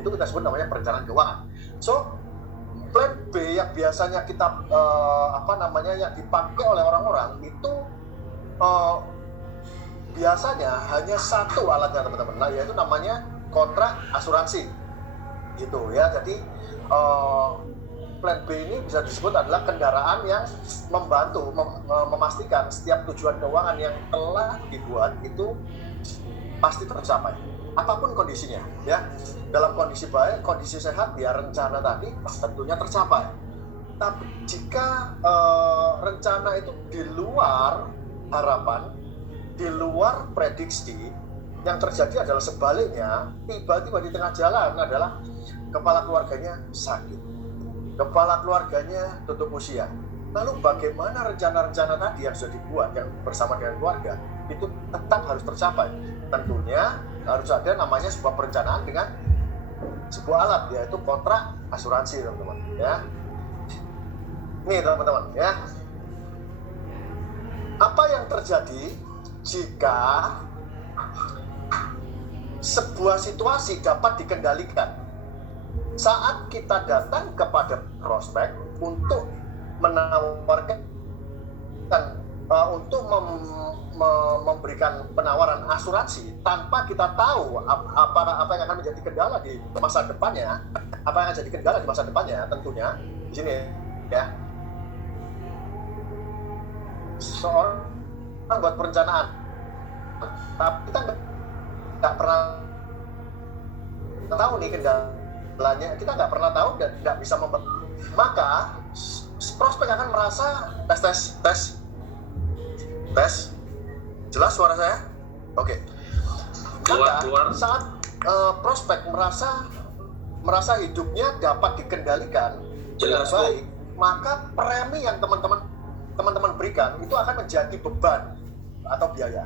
Itu kita sebut namanya perencanaan keuangan. So, plan B yang biasanya kita yang dipakai oleh orang-orang itu biasanya hanya satu alatnya teman-teman. Nah, yaitu namanya kontrak asuransi. Gitu ya. Jadi plan B ini bisa disebut adalah kendaraan yang membantu memastikan setiap tujuan keuangan yang telah dibuat itu pasti tercapai, apapun kondisinya ya. Dalam kondisi baik, kondisi sehat, biar rencana tadi tentunya tercapai. Tapi jika rencana itu di luar harapan, di luar prediksi, yang terjadi adalah sebaliknya. Tiba-tiba di tengah jalan adalah kepala keluarganya sakit, kepala keluarganya tutup usia. Lalu bagaimana rencana-rencana tadi yang sudah dibuat yang bersama dengan keluarga itu tetap harus tercapai? Tentunya harus ada namanya sebuah perencanaan dengan sebuah alat, yaitu kontrak asuransi, teman-teman ya. Nih teman-teman ya, apa yang terjadi jika sebuah situasi dapat dikendalikan saat kita datang kepada prospek untuk menawarkan untuk memberikan penawaran asuransi tanpa kita tahu apa yang akan menjadi kendala di masa depannya, tentunya di sini ya. Seorang buat perencanaan, tapi kita nggak pernah tahu nih kendalanya, kita nggak pernah tahu dan nggak bisa maka prospek akan merasa tes. Jelas suara saya? Oke. Maka saat prospek merasa hidupnya dapat dikendalikan dengan baik, maka premi yang teman-teman berikan itu akan menjadi beban atau biaya.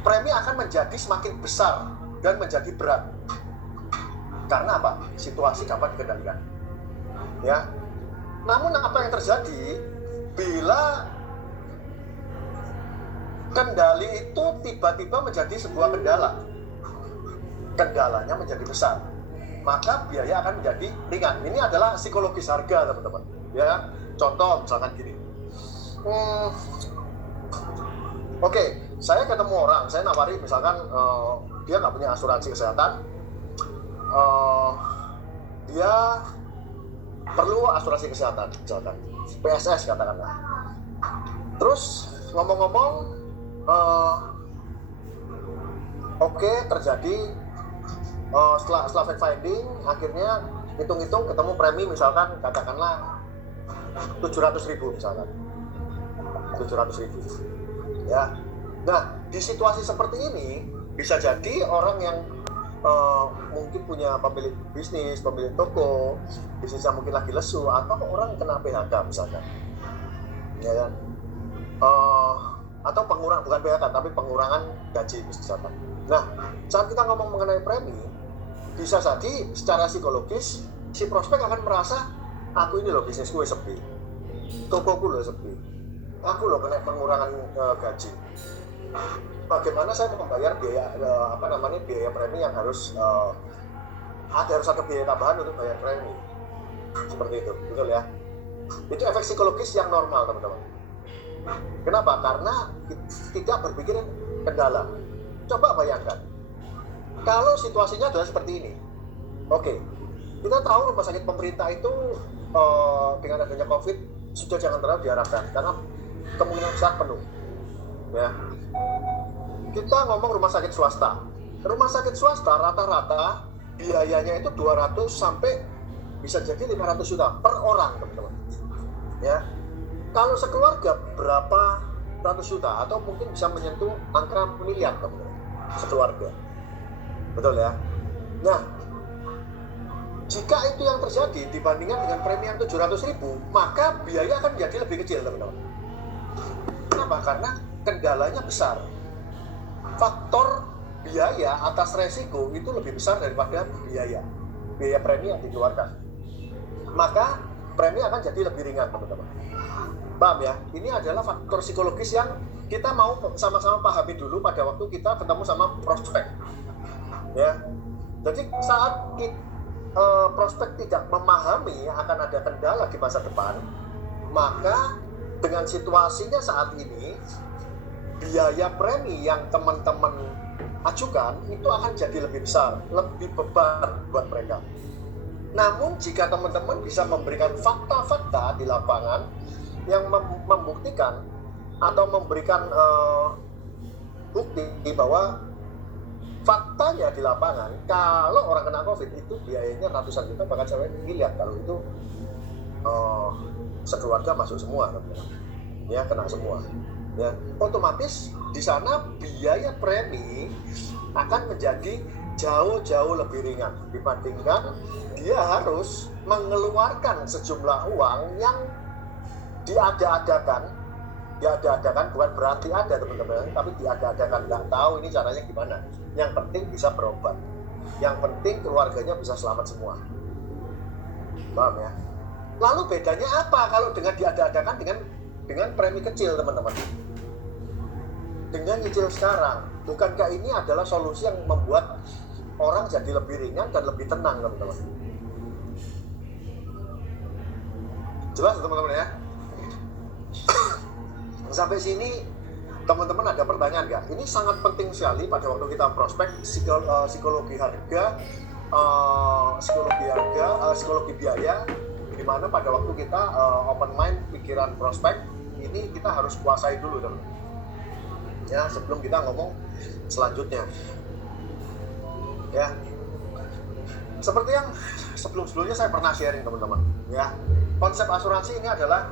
Premi akan menjadi semakin besar dan menjadi berat. Karena apa? Situasi dapat dikendalikan. Ya. Namun apa yang terjadi bila kendali itu tiba-tiba menjadi sebuah kendala, kendalanya menjadi besar, maka biaya akan menjadi ringan. Ini adalah psikologis harga, teman-teman ya. Contoh misalkan gini, oke, saya ketemu orang, saya nawari misalkan dia nggak punya asuransi kesehatan, dia perlu asuransi kesehatan, misalkan PSS katakanlah. Terus ngomong-ngomong, oke, terjadi setelah fact finding, akhirnya hitung-hitung ketemu premi misalkan katakanlah 700.000 misalkan, 700.000 ya. Nah, di situasi seperti ini bisa jadi orang yang mungkin punya pemilik bisnis, pemilik toko, bisnisnya mungkin lagi lesu, atau orang kena PHK misalkan, ya kan? Atau bukan PHK tapi pengurangan gaji misalkan. Nah, saat kita ngomong mengenai premi, bisa jadi secara psikologis si prospek akan merasa, aku ini loh bisnisku sepi, tokoku loh sepi, aku loh kena pengurangan gaji. Bagaimana saya membayar biaya biaya premi yang harus ada biaya tambahan untuk bayar premi, seperti itu, betul ya? Itu efek psikologis yang normal, teman-teman. Kenapa? Karena tidak berpikir kendala. Coba bayangkan kalau situasinya adalah seperti ini. Oke, kita tahu rumah sakit pemerintah itu dengan adanya COVID sudah jangan terlalu diharapkan karena kemungkinan besar penuh ya. Kita ngomong rumah sakit swasta. Rumah sakit swasta rata-rata biayanya itu 200 sampai bisa jadi 500 juta per orang, teman-teman. Ya. Kalau sekeluarga berapa ratus juta atau mungkin bisa menyentuh angka miliar, teman-teman. Sekeluarga. Betul ya? Nah, jika itu yang terjadi dibandingkan dengan premi yang 700.000, maka biaya akan menjadi lebih kecil, teman-teman. Kenapa? Karena kendalanya besar. Faktor biaya atas resiko itu lebih besar daripada biaya premi yang dikeluarkan. Maka premi akan jadi lebih ringan, teman-teman. Paham ya? Ini adalah faktor psikologis yang kita mau sama-sama pahami dulu pada waktu kita ketemu sama prospek. Ya. Jadi saat prospek tidak memahami akan ada kendala di masa depan, maka dengan situasinya saat ini, biaya premi yang teman-teman ajukan itu akan jadi lebih besar, lebih beban buat mereka. Namun jika teman-teman bisa memberikan fakta-fakta di lapangan yang membuktikan atau memberikan bukti bahwa faktanya di lapangan, kalau orang kena COVID itu biayanya ratusan juta, bahkan sampai miliar kalau itu sekeluarga masuk semua, ya kena semua. Ya, otomatis di sana biaya premi akan menjadi jauh-jauh lebih ringan dibandingkan dia harus mengeluarkan sejumlah uang yang diada-adakan bukan berarti ada teman-teman, tapi diada-adakan, nggak tahu ini caranya gimana. Yang penting bisa berobat, yang penting keluarganya bisa selamat semua. Paham ya? Lalu bedanya apa kalau dengan diada-adakan dengan premi kecil teman-teman? Dengan nyicil sekarang, bukankah ini adalah solusi yang membuat orang jadi lebih ringan dan lebih tenang teman-teman? Jelas teman-teman ya? Sampai sini teman-teman ada pertanyaan nggak? Ini sangat penting sekali pada waktu kita prospek psikologi biaya, di mana pada waktu kita open mind pikiran prospek ini kita harus kuasai dulu teman-teman. Ya, sebelum kita ngomong selanjutnya. Ya. Seperti yang sebelum-sebelumnya saya pernah sharing teman-teman, ya. Konsep asuransi ini adalah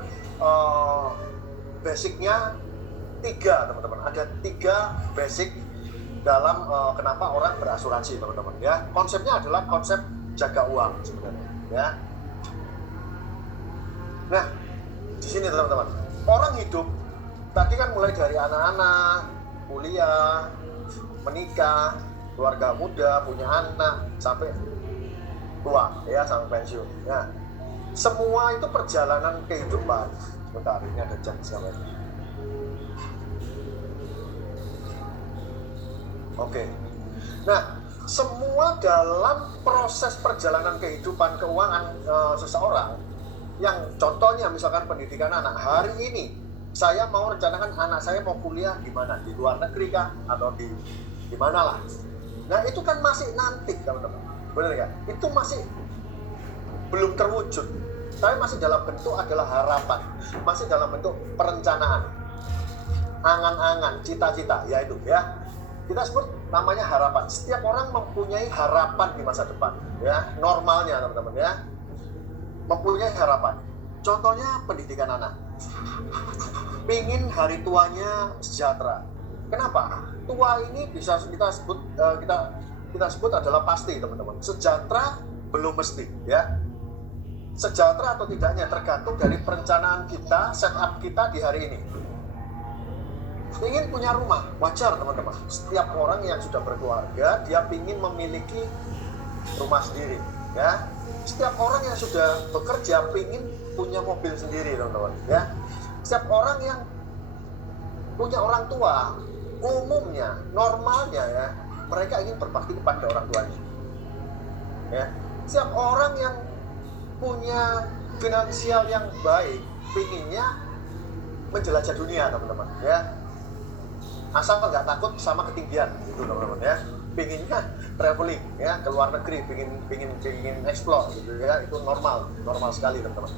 basicnya 3 teman-teman. Ada 3 basic dalam kenapa orang berasuransi teman-teman, ya. Konsepnya adalah konsep jaga uang sebenarnya, ya. Nah, di sini teman-teman, orang hidup tadi kan mulai dari anak-anak, kuliah, menikah, keluarga muda, punya anak, sampai tua, ya, sampai pensiun. Nah, semua itu perjalanan kehidupan. Sebentar, ini ada jam sekali. Oke. Nah, semua dalam proses perjalanan kehidupan keuangan seseorang, yang contohnya misalkan pendidikan anak, hari ini saya mau rencanakan anak saya mau kuliah di mana, di luar negeri kah atau di mana lah. Nah, itu kan masih nanti teman-teman, benar kan? Itu masih belum terwujud, tapi masih dalam bentuk adalah harapan, masih dalam bentuk perencanaan, angan-angan, cita-cita, yaitu ya kita sebut namanya harapan. Setiap orang mempunyai harapan di masa depan, ya, normalnya teman-teman, ya, mempunyai harapan. Contohnya pendidikan anak, pingin hari tuanya sejahtera. Kenapa? Tua ini bisa kita sebut adalah pasti teman-teman. Sejahtera belum mesti, ya. Sejahtera atau tidaknya tergantung dari perencanaan kita, setup kita di hari ini. Ingin punya rumah, wajar teman-teman. Setiap orang yang sudah berkeluarga, dia ingin memiliki rumah sendiri, ya. Setiap orang yang sudah bekerja ingin punya mobil sendiri teman-teman, ya. Setiap orang yang punya orang tua, umumnya, normalnya, ya, mereka ingin berbakti kepada orang tuanya, ya. Setiap orang yang punya finansial yang baik, pinginnya menjelajah dunia teman-teman, ya. Asal nggak takut sama ketinggian, gitu teman-teman, ya. Pinginnya traveling, ya, ke luar negeri, pingin explore, gitu ya. Itu normal sekali teman-teman.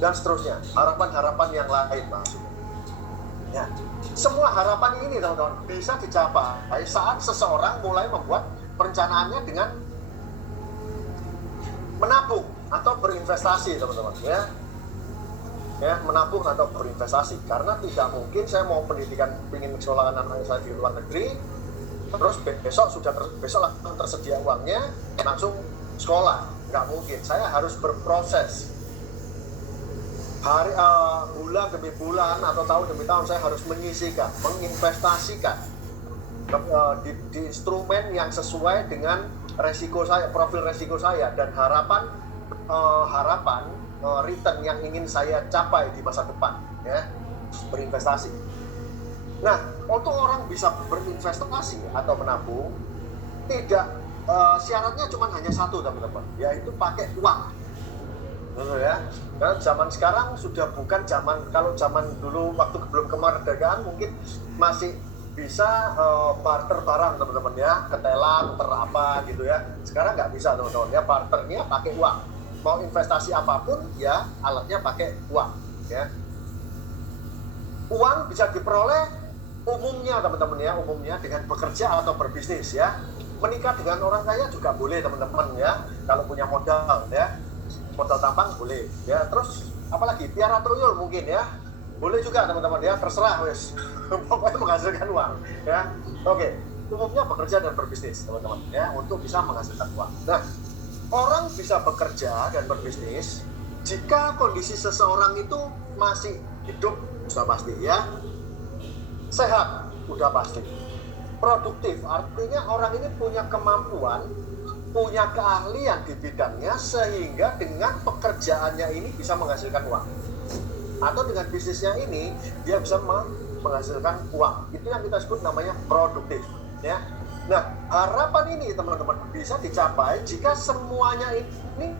Dan seterusnya, harapan-harapan yang lain maksudnya. Ya, semua harapan ini teman-teman bisa dicapai saat seseorang mulai membuat perencanaannya dengan menabung atau berinvestasi teman-teman, ya. Ya, menabung atau berinvestasi, karena tidak mungkin saya mau pendidikan, ingin sekolahkan anak saya di luar negeri, terus besok langsung tersedia uangnya langsung sekolah, nggak mungkin. Saya harus berproses bulan demi bulan atau tahun demi tahun. Saya harus menyisihkan, menginvestasikan di instrumen yang sesuai dengan resiko saya, profil resiko saya, dan harapan return yang ingin saya capai di masa depan, ya, berinvestasi. Nah, untuk orang bisa berinvestasi atau menabung, tidak syaratnya cuma hanya satu teman-teman, yaitu pakai uang. Ya, karena zaman sekarang sudah bukan zaman, kalau zaman dulu waktu belum kemerdekaan mungkin masih bisa barter barang teman-teman ya, ketelan, terapa gitu ya. Sekarang nggak bisa teman-teman ya, barternya pakai uang. Mau investasi apapun ya alatnya pakai uang ya. Uang bisa diperoleh umumnya teman-teman ya, umumnya dengan bekerja atau berbisnis ya. Menikah dengan orang kaya juga boleh teman-teman ya, kalau punya modal ya. Modal tampang boleh ya. Terus apalagi piara tuyul mungkin ya, boleh juga teman-teman ya, terserah wes. Pokoknya menghasilkan uang ya. Oke, umumnya bekerja dan berbisnis teman-teman ya, untuk bisa menghasilkan uang. Nah, orang bisa bekerja dan berbisnis jika kondisi seseorang itu masih hidup, sudah pasti ya, sehat udah pasti, produktif artinya orang ini punya kemampuan, punya keahlian di bidangnya, sehingga dengan pekerjaannya ini bisa menghasilkan uang, atau dengan bisnisnya ini dia bisa menghasilkan uang. Itu yang kita sebut namanya produktif ya. Nah, harapan ini teman-teman bisa dicapai jika semuanya ini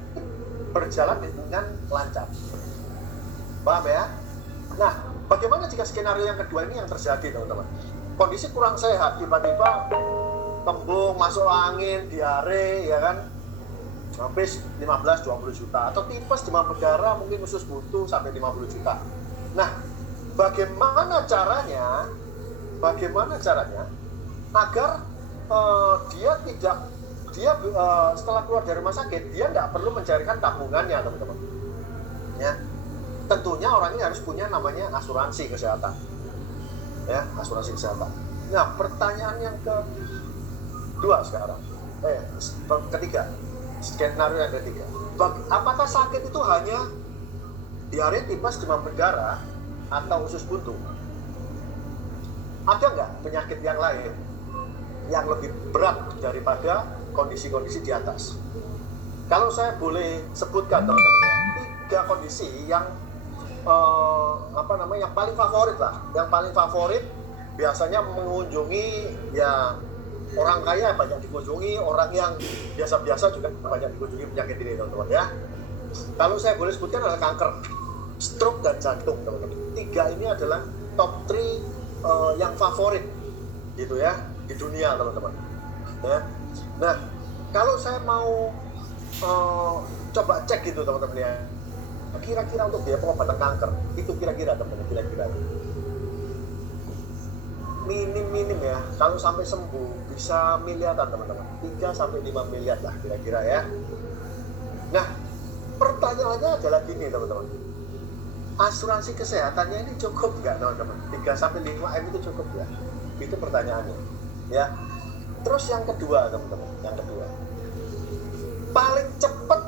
berjalan dengan lancar. Paham ya? Nah, bagaimana jika skenario yang kedua ini yang terjadi teman-teman? Kondisi kurang sehat, tiba-tiba kembung, masuk angin, diare, ya kan, habis 15-20 juta, atau tipes, demam berdarah, mungkin usus buntu sampai 50 juta. Nah, bagaimana caranya agar dia setelah keluar dari rumah sakit, dia nggak perlu mencarikan tabungannya teman-teman ya. Tentunya orang ini harus punya namanya asuransi kesehatan ya, asuransi kesehatan. Nah, pertanyaan yang kedua sekarang, ketiga, skenario yang ketiga, apakah sakit itu hanya diare, tipes, demam berdarah, atau usus buntu? Ada nggak penyakit yang lain yang lebih berat daripada kondisi-kondisi di atas? Kalau saya boleh sebutkan teman-teman, 3 kondisi yang yang paling favorit lah, yang paling favorit biasanya mengunjungi ya, orang kaya banyak dikunjungi, orang yang biasa-biasa juga banyak dikunjungi penyakit ini teman-teman ya. Kalau saya boleh sebutkan adalah kanker, stroke, dan jantung teman-teman. 3 ini adalah top 3 yang favorit gitu ya di dunia teman-teman ya. Nah, kalau saya mau coba cek gitu teman-teman ya, kira-kira untuk biaya pengobatan kanker itu kira-kira teman-teman, kira-kira minim ya, kalau sampai sembuh bisa miliaran teman-teman, 3-5 miliar lah kira-kira ya. Nah, pertanyaannya adalah gini teman-teman, asuransi kesehatannya ini cukup nggak teman-teman? 3-5 M itu cukup ya? Itu pertanyaannya ya. Terus yang kedua teman-teman, yang kedua, paling cepat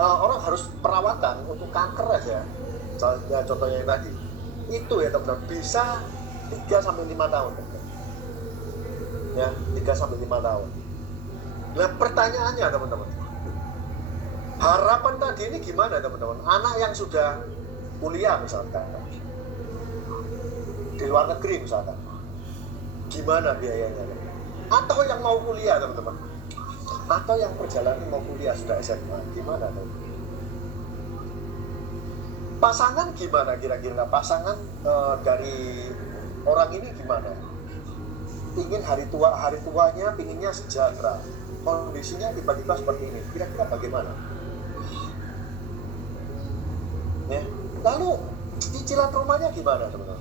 orang harus perawatan untuk kanker aja ya, contohnya yang tadi itu ya teman-teman, bisa 3-5 tahun teman-teman ya, 3-5 tahun. Nah, pertanyaannya teman-teman, harapan tadi ini gimana teman-teman? Anak yang sudah kuliah misalkan di luar negeri misalkan, gimana biayanya? Atau yang mau kuliah teman-teman, atau yang perjalanan mau kuliah sudah SMA, gimana teman-teman? Pasangan gimana kira-kira? Pasangan dari orang ini gimana? Ingin hari tuanya pinginnya sejahtera, kondisinya tiba-tiba seperti ini, kira-kira bagaimana ya? Lalu cicilan rumahnya gimana teman-teman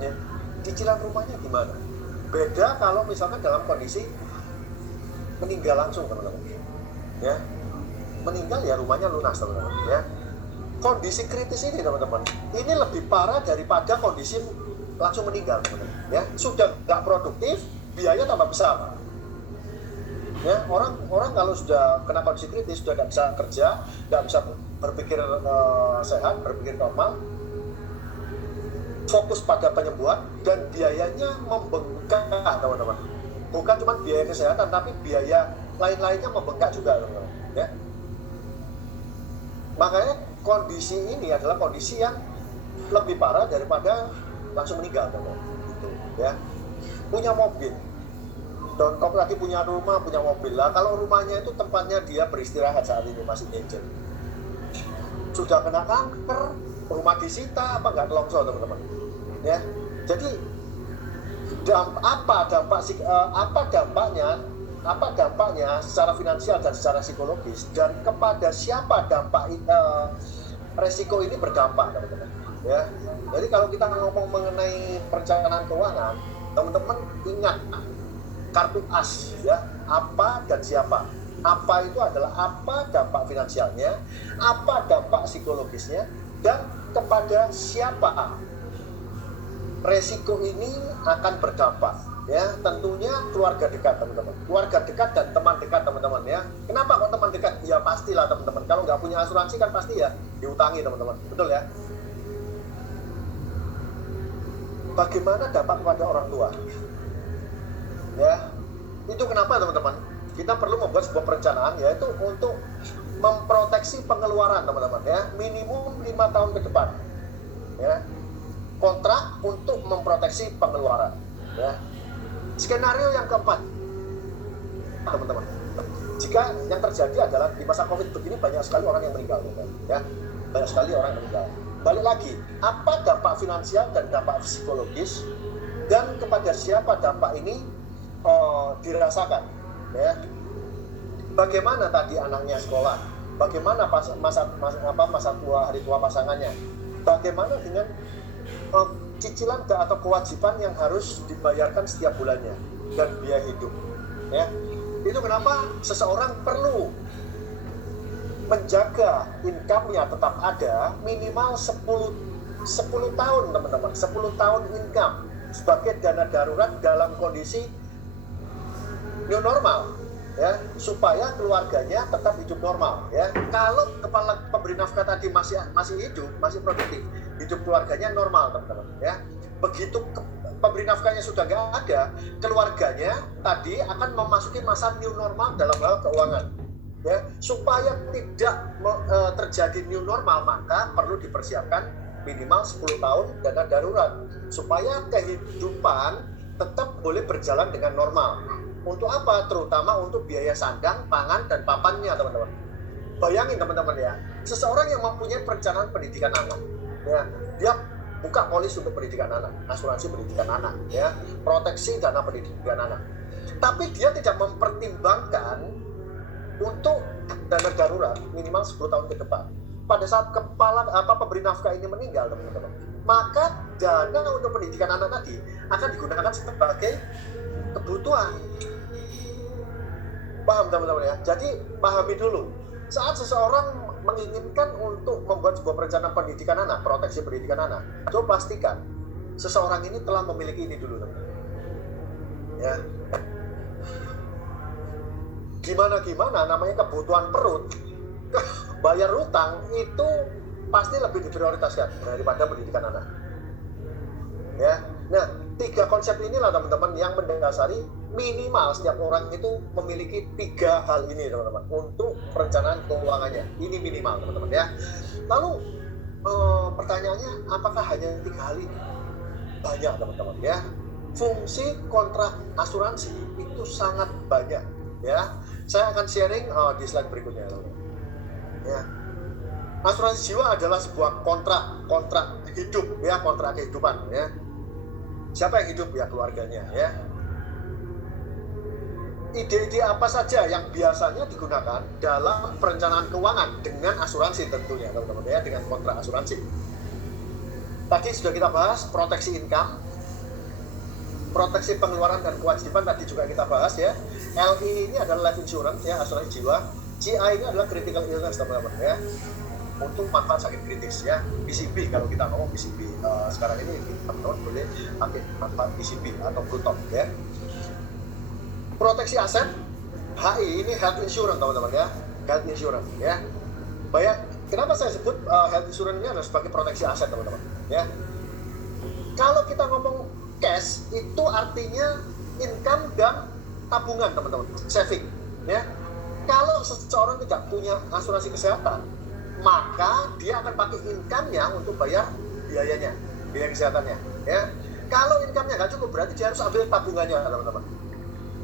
ya? Cicilan rumahnya gimana? Beda kalau misalkan dalam kondisi meninggal langsung teman-teman ya. Meninggal ya rumahnya lunas teman-teman ya. Kondisi kritis ini teman-teman, ini lebih parah daripada kondisi langsung meninggal teman-teman ya. Sudah nggak produktif, biaya tambah besar ya. Orang kalau sudah kena kondisi kritis, sudah nggak bisa kerja, nggak bisa berpikir sehat, berpikir normal, fokus pada penyembuhan, dan biayanya membengkak teman-teman. Bukan cuma biaya kesehatan, tapi biaya lain-lainnya membengkak juga teman-teman ya. Makanya kondisi ini adalah kondisi yang lebih parah daripada langsung meninggal teman-teman gitu ya. punya mobil, contoh lagi punya rumah, punya mobil lah. Kalau rumahnya itu tempatnya dia beristirahat saat ini masih ngejel, sudah kena kanker, rumah disita, apa nggak longsor teman-teman, ya. Jadi apa dampaknya secara finansial dan secara psikologis, dan kepada siapa dampak resiko ini berdampak, teman-teman, ya. Jadi kalau kita ngomong mengenai perencanaan keuangan, teman-teman ingat kartu as, ya, apa dan siapa. Apa itu adalah apa dampak finansialnya, apa dampak psikologisnya, dan kepada siapa resiko ini akan berdampak, ya. Tentunya keluarga dekat, teman-teman, keluarga dekat dan teman dekat, teman-teman, ya. Kenapa kok teman dekat? Ya pastilah, teman-teman, kalau nggak punya asuransi kan pasti ya diutangi, teman-teman, betul ya. Bagaimana dampak kepada orang tua, ya, itu kenapa, teman-teman, kita perlu membuat sebuah perencanaan, yaitu untuk memproteksi pengeluaran, teman-teman, ya, minimum 5 tahun ke depan, ya. Kontrak untuk memproteksi pengeluaran, ya. Skenario yang keempat, teman-teman, jika yang terjadi adalah di masa COVID begini banyak sekali orang yang meninggal, ya, banyak sekali orang yang meninggal. Balik lagi, apa dampak finansial dan dampak psikologis, dan kepada siapa dampak ini dirasakan, ya. Bagaimana tadi anaknya sekolah, bagaimana masa tua, hari tua pasangannya, bagaimana dengan cicilan atau kewajiban yang harus dibayarkan setiap bulannya, dan biaya hidup, ya. Itu kenapa seseorang perlu menjaga income-nya tetap ada minimal 10 tahun, teman-teman, 10 tahun income sebagai dana darurat dalam kondisi new normal, ya, supaya keluarganya tetap hidup normal, ya. Kalau kepala pemberi nafkah tadi masih hidup, masih produktif, hidup keluarganya normal, teman-teman, ya. Begitu pemberi nafkahnya sudah nggak ada, keluarganya tadi akan memasuki masa new normal dalam hal keuangan, ya. Supaya tidak terjadi new normal, maka perlu dipersiapkan minimal 10 tahun dana darurat supaya kehidupan tetap boleh berjalan dengan normal. Untuk apa? Terutama untuk biaya sandang, pangan, dan papannya, teman-teman. Bayangin, teman-teman, ya, seseorang yang mempunyai perencanaan pendidikan anak, ya, dia buka polis untuk pendidikan anak, asuransi pendidikan anak, ya, proteksi dana pendidikan anak, tapi dia tidak mempertimbangkan untuk dana darurat minimal 10 tahun ke depan. Pada saat pemberi nafkah ini meninggal, teman-teman, maka dana untuk pendidikan anak tadi akan digunakan sebagai kebutuhan. Paham, teman-teman, ya? Jadi pahami dulu, saat seseorang menginginkan untuk membuat sebuah perencanaan pendidikan anak, proteksi pendidikan anak, coba pastikan seseorang ini telah memiliki ini dulu, teman-teman, ya. Gimana namanya kebutuhan perut, bayar utang itu pasti lebih diprioritaskan daripada pendidikan anak, ya. Nah, 3 konsep inilah, teman-teman, yang mendasari minimal setiap orang itu memiliki 3 hal ini, teman-teman, untuk perencanaan keuangannya. Ini minimal, teman-teman, ya. Lalu pertanyaannya, apakah hanya 3 hal ini? Banyak, teman-teman, ya. Fungsi kontrak asuransi itu sangat banyak, ya. Saya akan sharing di slide berikutnya, teman-teman, ya. Asuransi jiwa adalah sebuah kontrak hidup, ya, kontrak kehidupan, ya. Siapa yang hidup? Ya, keluarganya, ya. Ide-ide apa saja yang biasanya digunakan dalam perencanaan keuangan dengan asuransi, tentunya, teman-teman, ya, dengan kontrak asuransi. Tadi sudah kita bahas proteksi income, proteksi pengeluaran dan kewajiban, tadi juga kita bahas, ya. LI ini adalah life insurance, ya, asuransi jiwa. GI ini adalah critical illness, teman-teman, ya, untuk manfaat sakit kritis, ya. PCB, kalau kita ngomong PCB, sekarang ini teman-teman boleh pakai manfaat PCB atau Bluetooth, ya. Proteksi aset, HI ini health insurance, teman-teman, ya, health insurance, ya. Kenapa saya sebut health insurance ini adalah sebagai proteksi aset, teman-teman, ya. Kalau kita ngomong cash, itu artinya income dan tabungan, teman-teman, saving, ya. Kalau seseorang tidak punya asuransi kesehatan, maka dia akan pakai income-nya untuk bayar biayanya, biaya kesehatannya, ya. Kalau income-nya nggak cukup, berarti dia harus ambil tabungannya, teman-teman.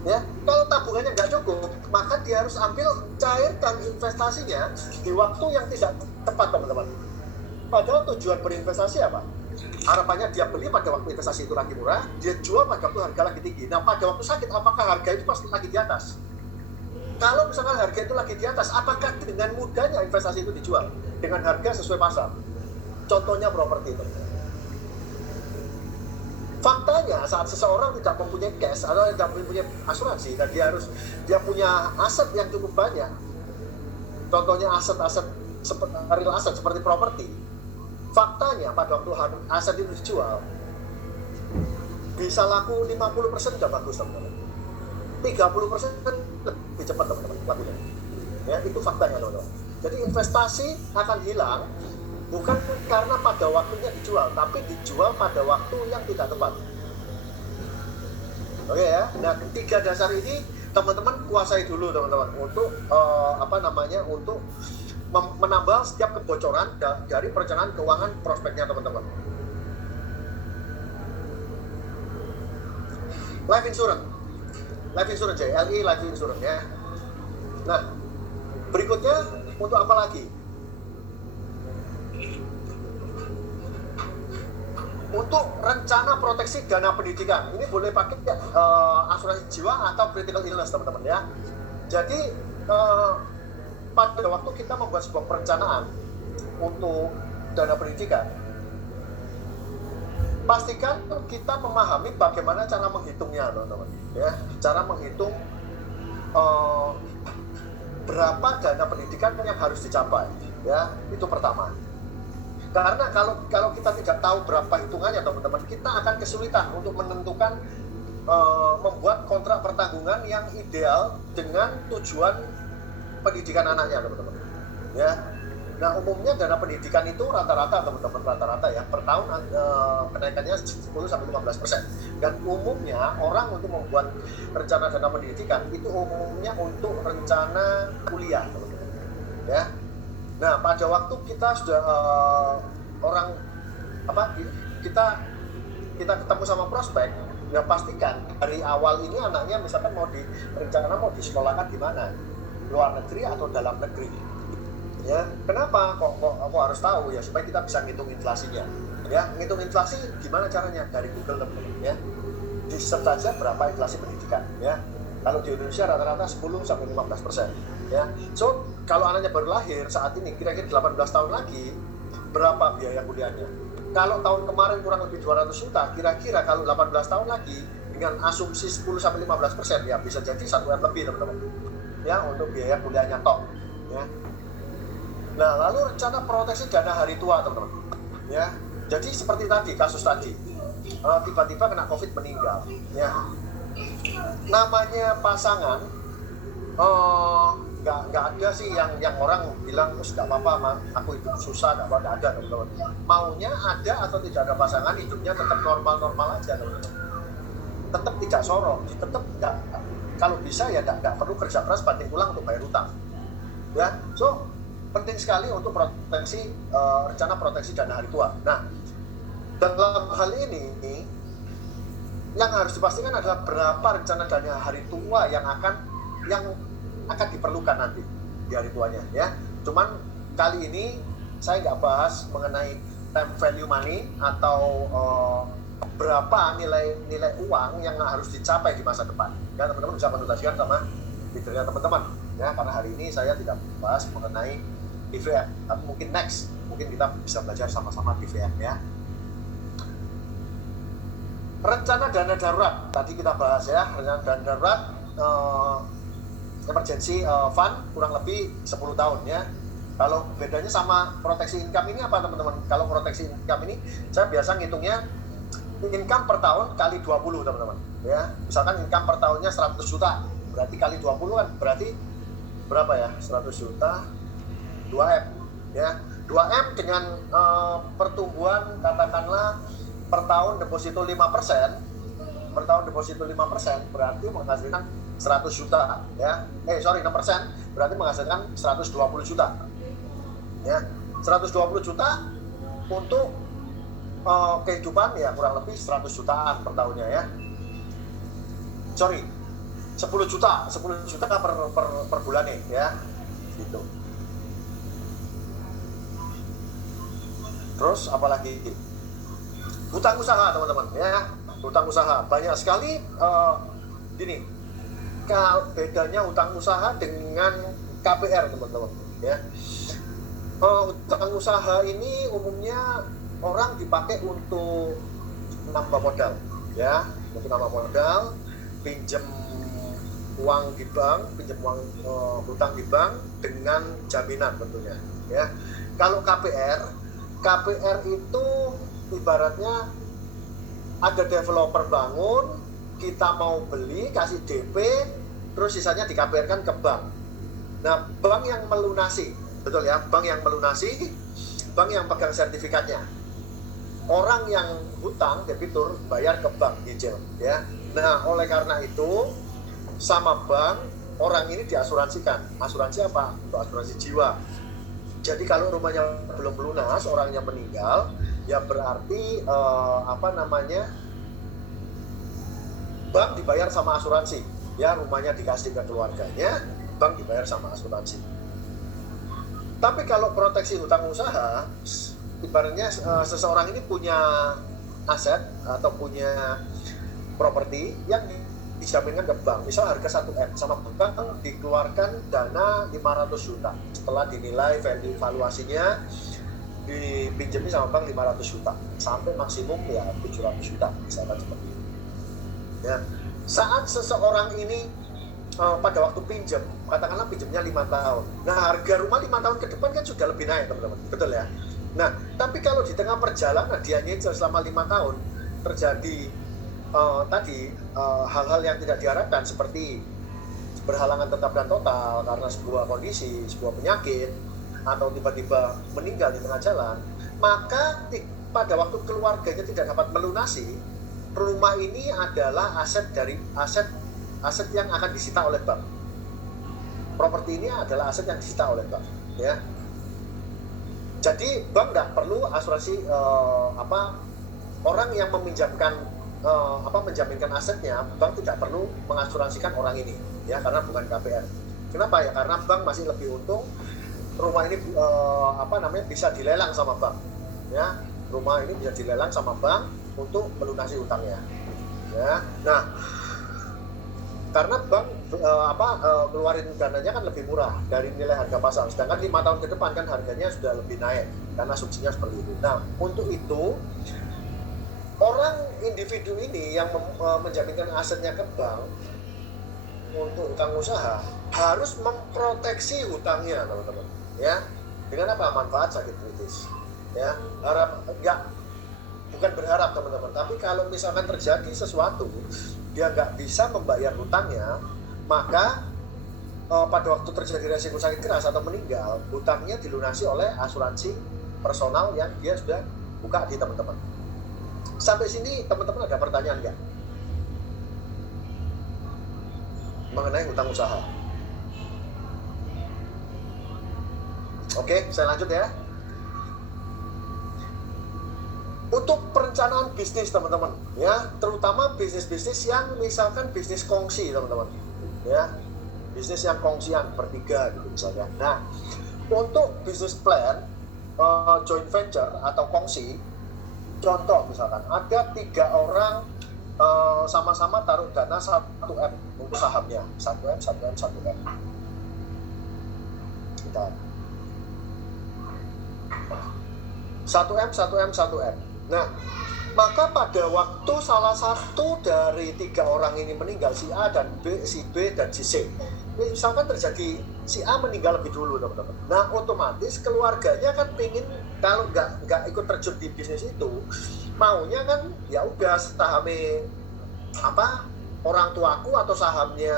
Ya, kalau tabungannya nggak cukup, maka dia harus ambil cairkan investasinya di waktu yang tidak tepat, teman-teman. Padahal tujuan berinvestasi apa? Harapannya dia beli pada waktu investasi itu lagi murah, dia jual pada waktu harga lagi tinggi. Nah, pada waktu sakit, apakah harga itu pasti lagi di atas? Kalau misalkan harga itu lagi di atas, apakah dengan mudahnya investasi itu dijual dengan harga sesuai pasar? Contohnya properti itu. Faktanya saat seseorang tidak mempunyai cash atau tidak mempunyai asuransi dan dia punya aset yang cukup banyak, contohnya aset-aset real aset seperti properti, faktanya pada waktu aset itu dijual bisa laku 50% udah bagus, teman-teman. 30% lebih cepat, teman-teman, lakunya. Ya, itu faktanya, teman-teman. Jadi investasi akan hilang bukan karena pada waktunya dijual, tapi dijual pada waktu yang tidak tepat. Oke ya. Nah, 3 dasar ini teman-teman kuasai dulu, teman-teman, untuk untuk menambah setiap kebocoran dari perencanaan keuangan prospeknya, teman-teman. Life insurance JLI life insurance ya. Nah, berikutnya untuk apa lagi? Untuk rencana proteksi dana pendidikan, ini boleh pakai asuransi jiwa atau critical illness, teman-teman ya. Jadi pada waktu kita membuat sebuah perencanaan untuk dana pendidikan, pastikan kita memahami bagaimana cara menghitungnya, teman-teman ya. Cara menghitung berapa dana pendidikan yang harus dicapai ya, itu pertama. Karena kalau kita tidak tahu berapa hitungannya, teman-teman, kita akan kesulitan untuk menentukan membuat kontrak pertanggungan yang ideal dengan tujuan pendidikan anaknya, teman-teman. Ya. Nah, umumnya dana pendidikan itu rata-rata, teman-teman, ya per tahun kenaikannya 10-15%. Dan umumnya orang untuk membuat rencana dana pendidikan itu umumnya untuk rencana kuliah, teman-teman. Ya. Nah, pada waktu kita sudah kita ketemu sama prospek, ya pastikan dari awal ini anaknya misalkan mau disekolahkan di mana, luar negeri atau dalam negeri. Ya, kenapa? Kok aku harus tahu ya, supaya kita bisa ngitung inflasinya. Ya, ngitung inflasi gimana caranya? Dari Google, teman-teman ya. Di search saja berapa inflasi pendidikan ya. Kalau di Indonesia rata-rata 10-15%. Ya, so kalau anaknya baru lahir saat ini, kira-kira 18 tahun lagi, berapa biaya kuliahnya? Kalau tahun kemarin kurang lebih 200 juta, kira-kira kalau 18 tahun lagi, dengan asumsi 10-15%, ya bisa jadi 1 M lebih, teman-teman. Ya, untuk biaya kuliahnya top. Ya. Nah, lalu rencana proteksi dana hari tua, teman-teman. Ya, jadi seperti tadi, kasus tadi, tiba-tiba kena COVID meninggal. Ya, namanya pasangan, nggak ada sih yang orang bilang terus nggak apa-apa, aku hidup susah, nggak ada, teman-teman. Maunya ada atau tidak ada pasangan, hidupnya tetap normal aja, teman-teman. Tetap tidak sorong, tetap nggak, kalau bisa ya nggak perlu kerja keras banting tulang untuk bayar utang. Ya, so penting sekali untuk proteksi rencana proteksi dana hari tua. Nah, dalam hal ini yang harus dipastikan adalah berapa rencana dana hari tua yang akan diperlukan nanti di hari tuanya ya. Cuman kali ini saya nggak bahas mengenai time value money atau berapa nilai uang yang harus dicapai di masa depan. Ya, teman-teman bisa konsultasikan sama leadernya teman-teman ya, karena hari ini saya tidak bahas mengenai DVM, tapi mungkin mungkin kita bisa belajar sama-sama DVM ya. Rencana dana darurat tadi kita bahas ya, rencana dana darurat emergency fund kurang lebih 10 tahun ya. Kalau bedanya sama proteksi income ini apa, teman-teman? Kalau proteksi income ini saya biasa ngitungnya income per tahun kali 20, teman-teman ya. Misalkan income per tahunnya 100 juta, berarti kali 20 kan berarti berapa ya? 100 juta 2M ya. 2M dengan pertumbuhan katakanlah per tahun deposito 5%, berarti menghasilkan 100 juta ya. 6% berarti menghasilkan 120 juta. Ya. 120 juta untuk kehidupan ya kurang lebih 100 jutaan per tahunnya ya. Sorry, 10 juta per bulan nih ya. Gitu. Terus apalagi? Hutang usaha teman-teman ya. Hutang usaha banyak sekali gini. Bedanya hutang usaha dengan KPR teman-teman ya. Hutang usaha ini umumnya orang dipakai untuk nambah modal ya, untuk nambah modal, pinjam uang di bank, pinjam uang hutang di bank dengan jaminan tentunya ya. Kalau KPR itu ibaratnya ada developer bangun, kita mau beli kasih DP, terus sisanya di KPR-kan ke bank. Nah, bank yang melunasi, betul ya, bank yang melunasi, bank yang pegang sertifikatnya. Orang yang hutang, debitur, bayar ke bank, nyicil ya. Nah, oleh karena itu, sama bank, orang ini diasuransikan. Asuransi apa? Untuk asuransi jiwa. Jadi kalau rumahnya belum lunas, orangnya meninggal, ya berarti bank dibayar sama asuransi. Ya, rumahnya dikasih ke keluarganya, bank dibayar sama asuransi. Tapi kalau proteksi hutang usaha, ibaratnya seseorang ini punya aset atau punya properti yang dijaminkan ke bank. Misal harga 1M, sama bank dikeluarkan dana 500 juta. Setelah dinilai value valuasinya, dipinjami sama bank 500 juta. Sampai maksimum ya 700 juta, misalkan seperti itu. Ya. Saat seseorang ini pada waktu pinjam, katakanlah pinjamnya 5 tahun. Nah, harga rumah 5 tahun ke depan kan sudah lebih naik, teman-teman. Betul ya? Nah, tapi kalau di tengah perjalanan dia nyicil selama 5 tahun, terjadi hal-hal yang tidak diharapkan seperti berhalangan tetap dan total karena sebuah kondisi, sebuah penyakit, atau tiba-tiba meninggal di tengah jalan, maka pada waktu keluarganya tidak dapat melunasi, rumah ini adalah aset yang akan disita oleh bank. Properti ini adalah aset yang disita oleh bank, ya. Jadi bank tidak perlu asuransi orang yang menjaminkan asetnya, bank tidak perlu mengasuransikan orang ini, ya, karena bukan KPR. Kenapa ya? Karena bank masih lebih untung. Rumah ini bisa dilelang sama bank, ya. Rumah ini bisa dilelang sama bank untuk melunasi hutangnya, ya. Nah, karena bank keluarin dananya kan lebih murah dari nilai harga pasar, sedangkan 5 tahun ke depan kan harganya sudah lebih naik karena subsidinya seperti itu. Nah, untuk itu orang individu ini yang menjaminkan asetnya ke bank untuk hutang usaha harus memproteksi hutangnya, teman-teman, ya. Dengan apa? Manfaat sakit kritis, ya. Bukan berharap, teman-teman, tapi kalau misalkan terjadi sesuatu dia nggak bisa membayar hutangnya, maka pada waktu terjadi resiko sakit keras atau meninggal, hutangnya dilunasi oleh asuransi personal yang dia sudah buka di teman-teman. Sampai sini teman-teman ada pertanyaan nggak mengenai hutang usaha? Oke, saya lanjut ya. Untuk perencanaan bisnis, teman-teman, ya, terutama bisnis-bisnis yang misalkan bisnis kongsi, teman-teman, ya, bisnis yang kongsian bertiga gitu misalnya. Nah, untuk bisnis plan, joint venture atau kongsi, contoh misalkan ada 3 orang sama-sama taruh dana 1M untuk sahamnya, 1M. Kita 1M. Nah, maka pada waktu salah satu dari 3 orang ini meninggal, si A dan B, si B dan si C, misalkan terjadi si A meninggal lebih dulu, teman-teman. Nah, otomatis keluarganya kan pengen, kalau nggak ikut terjun di bisnis itu, maunya kan ya udah sahamnya orang tuaku atau sahamnya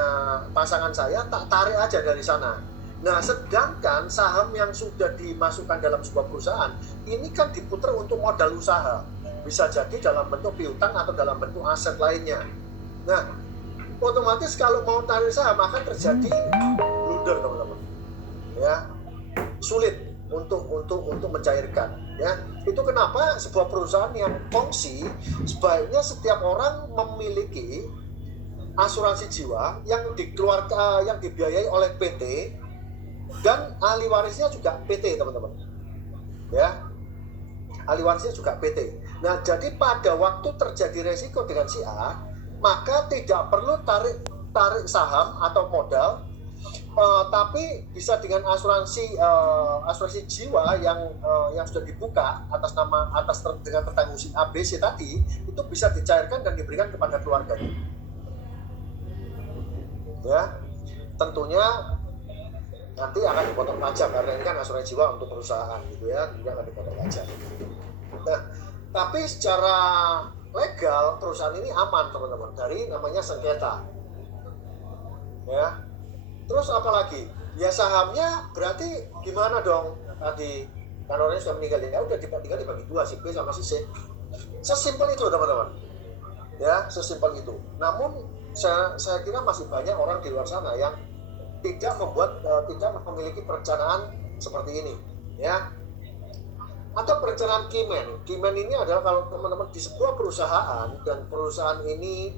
pasangan saya tak tarik aja dari sana. Nah, sedangkan saham yang sudah dimasukkan dalam sebuah perusahaan ini kan diputar untuk modal usaha, bisa jadi dalam bentuk piutang atau dalam bentuk aset lainnya. Nah, otomatis kalau mau tarik saham akan terjadi blunder, teman-teman, ya, sulit untuk mencairkan, ya. Itu kenapa sebuah perusahaan yang kongsi sebaiknya setiap orang memiliki asuransi jiwa yang dikeluarkan, yang dibiayai oleh PT, dan ahli warisnya juga PT, teman-teman, ya. Ahli warisnya juga PT. Nah, jadi pada waktu terjadi resiko dengan si A, maka tidak perlu tarik saham atau modal, tapi bisa dengan asuransi jiwa yang sudah dibuka dengan tertanggung si ABC tadi, itu bisa dicairkan dan diberikan kepada keluarganya. Ya, tentunya nanti akan dipotong pajak karena ini kan asuransi jiwa untuk perusahaan gitu ya, tidak akan dipotong pajak. Nah, tapi secara legal perusahaan ini aman, teman-teman, dari namanya sengketa. Ya. Terus apalagi? Ya sahamnya berarti gimana dong? Tadi kan orangnya sudah meninggal, ya udah dibagi dua, si B sama si C. Sesimpel itu, teman-teman. Ya, sesimpel itu. Namun saya kira masih banyak orang di luar sana yang tidak memiliki perencanaan seperti ini, ya. Atau perencanaan Kimen. Kimen ini adalah kalau teman-teman di sebuah perusahaan dan perusahaan ini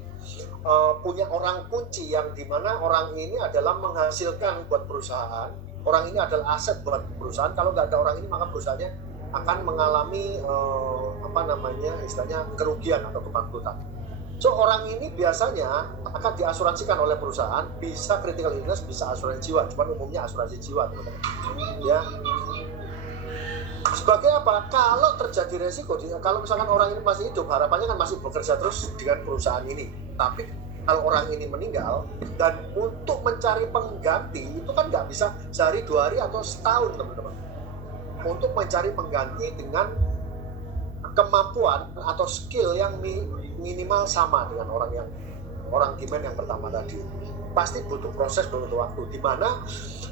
punya orang kunci yang dimana orang ini adalah menghasilkan buat perusahaan, orang ini adalah aset buat perusahaan. Kalau nggak ada orang ini maka perusahaannya akan mengalami istilahnya kerugian atau kebangkrutan. So orang ini biasanya akan diasuransikan oleh perusahaan, bisa critical illness, bisa asuransi jiwa, cuman umumnya asuransi jiwa, teman-teman. Ya. Sebagai apa? Kalau terjadi resiko, kalau misalkan orang ini masih hidup, harapannya kan masih bekerja terus dengan perusahaan ini. Tapi kalau orang ini meninggal, dan untuk mencari pengganti itu kan nggak bisa sehari, 2 hari, atau setahun, teman-teman. Untuk mencari pengganti dengan kemampuan atau skill yang minimal sama dengan orang Kimen yang pertama tadi, pasti butuh proses, butuh waktu, di mana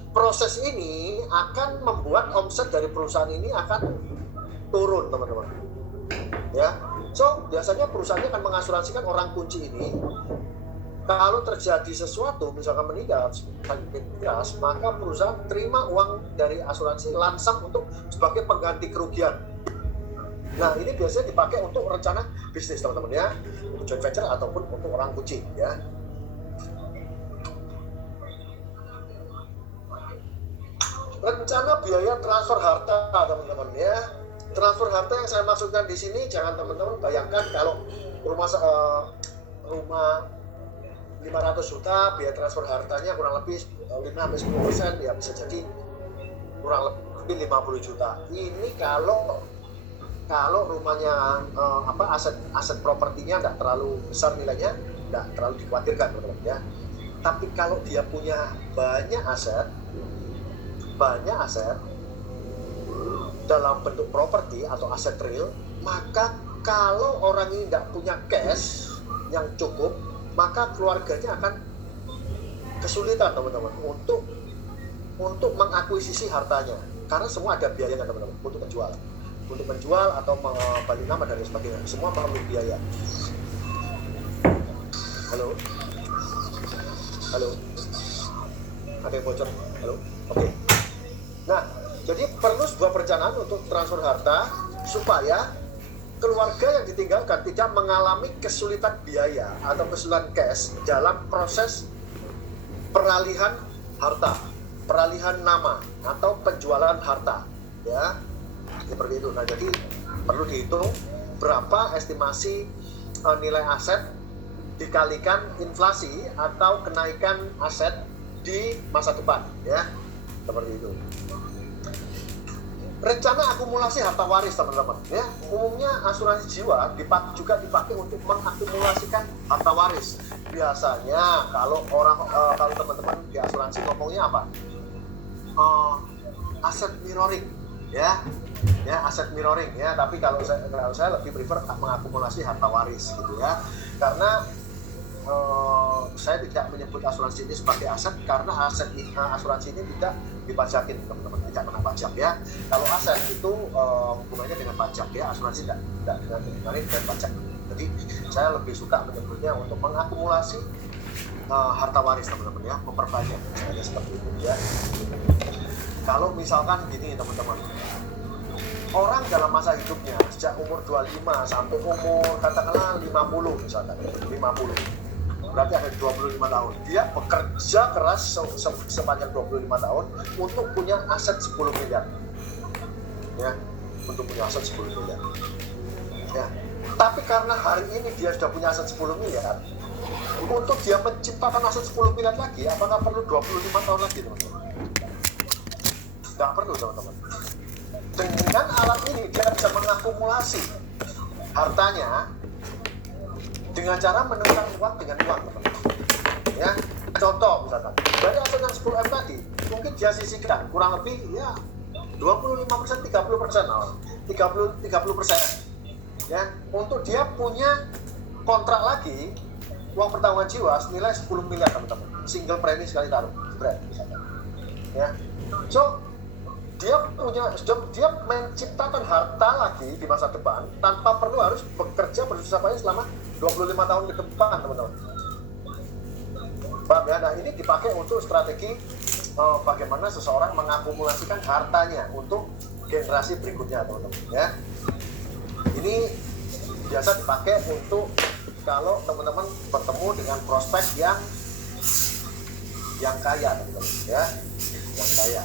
proses ini akan membuat omset dari perusahaan ini akan turun, teman-teman. Ya, so biasanya perusahaannya akan mengasuransikan orang kunci ini. Kalau terjadi sesuatu, misalkan meninggal, maka perusahaan terima uang dari asuransi langsung untuk sebagai pengganti kerugian. Nah, ini biasanya dipakai untuk rencana bisnis, teman-teman, ya, untuk joint venture ataupun untuk orang kunci, ya. Rencana biaya transfer harta, teman-teman, ya. Transfer harta yang saya maksudkan di sini, jangan teman-teman bayangkan kalau rumah 500 juta, biaya transfer hartanya kurang lebih 5-10%, ya bisa jadi kurang lebih 50 juta. Ini kalau rumahnya aset propertinya tidak terlalu besar nilainya, tidak terlalu dikhawatirkan, teman-teman, ya. Tapi kalau dia punya banyak aset dalam bentuk properti atau aset real, maka kalau orang ini tidak punya cash yang cukup, maka keluarganya akan kesulitan, teman-teman, untuk mengakuisisi hartanya, karena semua ada biayanya, teman-teman, untuk menjual atau balik nama dan sebagainya, semua perlu biaya. Halo, ada yang bocor? Halo, oke. Nah, jadi perlu sebuah perencanaan untuk transfer harta supaya keluarga yang ditinggalkan tidak mengalami kesulitan biaya atau kesulitan cash dalam proses peralihan harta, peralihan nama atau penjualan harta, ya, seperti itu. Nah, jadi perlu dihitung berapa estimasi nilai aset dikalikan inflasi atau kenaikan aset di masa depan, ya, seperti itu. Rencana akumulasi harta waris, teman-teman, ya. Umumnya asuransi jiwa juga dipakai untuk mengakumulasikan harta waris. Biasanya kalau teman-teman di asuransi ngomongnya apa? Aset mirroring, ya, aset mirroring, ya. Tapi kalau saya lebih prefer mengakumulasi harta waris, gitu, ya. Karena saya tidak menyebut asuransi ini sebagai aset karena asuransi ini tidak dipajakin, teman-teman, tidak kena pajak, ya. Kalau aset itu hubungannya dengan pajak, ya, asuransi tidak dengan pajak. Jadi saya lebih suka menyebutnya untuk mengakumulasi harta waris, teman-teman, ya, memperbanyak, misalnya seperti itu, ya. Kalau misalkan gini teman-teman, orang dalam masa hidupnya sejak umur 25 sampai umur katakanlah 50 misalkan, 50. Berarti ada 25 tahun. Dia bekerja keras sepanjang 25 tahun untuk punya aset 10 miliar. Ya, untuk punya aset 10 miliar. Ya. Tapi karena hari ini dia sudah punya aset 10 miliar, untuk dia menciptakan aset 10 miliar lagi, apakah perlu 25 tahun lagi, teman-teman? Nggak perlu, teman-teman. Dengan alat ini dia bisa mengakumulasi hartanya dengan cara menukar uang dengan uang, teman-teman. Ya, contoh misalkan dari aset yang 10M tadi, mungkin dia sisihkan kurang lebih ya 25%, 30%, ya, untuk dia punya kontrak lagi uang pertanggungan jiwa senilai 10 miliar, teman-teman. Single premi sekali taruh, brand misalkan. Ya, so dia menciptakan harta lagi di masa depan tanpa perlu harus bekerja bersusah payah selama 25 tahun ke depan, teman-teman. Paham ya? Nah, ini dipakai untuk strategi bagaimana seseorang mengakumulasikan hartanya untuk generasi berikutnya, teman-teman. Ya, ini biasa dipakai untuk kalau teman-teman bertemu dengan prospek yang kaya, teman-teman. Ya, yang kaya,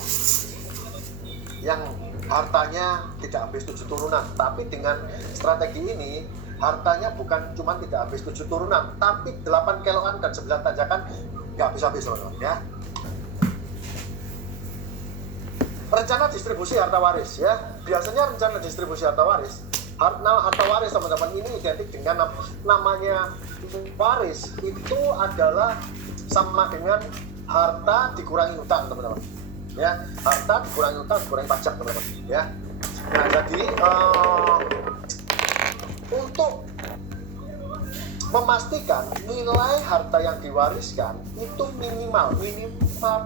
yang hartanya tidak habis 7 turunan, tapi dengan strategi ini hartanya bukan cuma tidak habis 7 turunan, tapi 8 keloan dan 9 tanjakan nggak habis-habis, teman-teman. Ya, rencana distribusi harta waris, ya, biasanya rencana distribusi harta waris, harta waris, teman-teman, ini identik dengan namanya waris itu adalah sama dengan harta dikurangi hutang, teman-teman. Ya, harta dikurangi hutang dikurangi pajak, teman-teman. Ya, nah jadi untuk memastikan nilai harta yang diwariskan itu minimal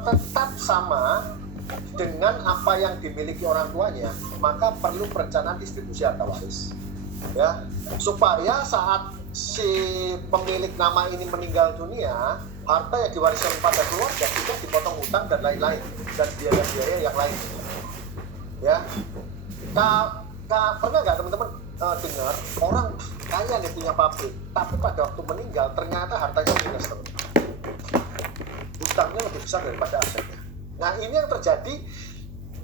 tetap sama dengan apa yang dimiliki orang tuanya, maka perlu perencanaan distribusi harta waris. Ya, supaya saat si pemilik nama ini meninggal dunia, harta yang diwariskan pada keluarga juga dipotong hutang dan lain-lain, dan biaya-biaya yang lain. Ya, pernah nggak teman-teman dengar orang kaya yang punya pabrik, tapi pada waktu meninggal ternyata hartanya minus, teman-teman. Hutangnya lebih besar daripada asetnya. Nah, ini yang terjadi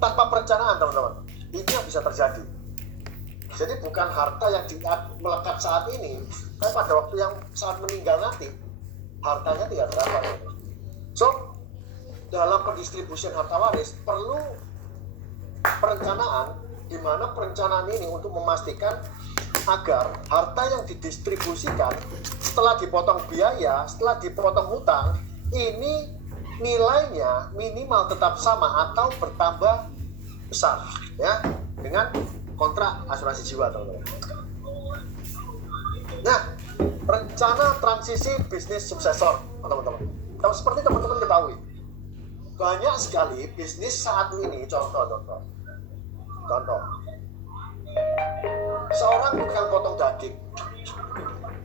tanpa perencanaan, teman-teman. Ini yang bisa terjadi. Jadi bukan harta yang melekat saat ini, tapi pada waktu yang saat meninggal nanti hartanya tidak berapa. So, dalam pendistribusian harta waris perlu perencanaan, di mana perencanaan ini untuk memastikan agar harta yang didistribusikan setelah dipotong biaya, setelah dipotong hutang, ini nilainya minimal tetap sama atau bertambah besar, ya, dengan kontrak asuransi jiwa, teman-teman. Nah, rencana transisi bisnis suksesor, teman-teman. Seperti teman-teman ketahui, banyak sekali bisnis saat ini, contoh. Seorang tukang potong daging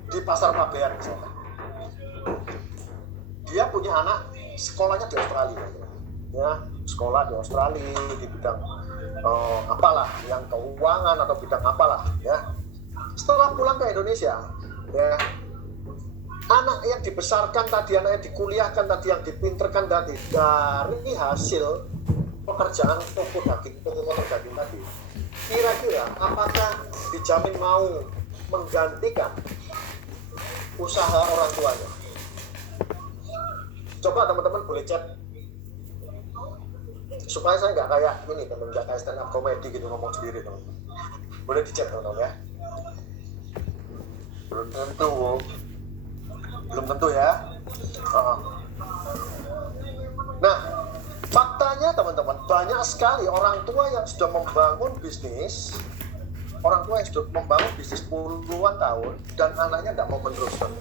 di pasar Pabean misalnya. Dia punya anak sekolahnya di Australia, ya, sekolah di Australia di bidang apalah, yang keuangan atau bidang apalah, ya. Setelah pulang ke Indonesia, ya, anak yang dibesarkan tadi, anak yang dikuliahkan tadi, yang dipinterkan tadi dari hasil pekerjaan toko potong daging tadi, kira-kira apakah dijamin mau menggantikan usaha orang tuanya? Coba teman-teman boleh chat, supaya saya nggak kayak ini, teman, nggak kayak stand up comedy gitu ngomong sendiri, teman. Boleh di chat, teman-teman, ya. Belum tentu ya. Nah, faktanya teman-teman, banyak sekali orang tua yang sudah membangun bisnis, puluhan tahun dan anaknya tidak mau meneruskan.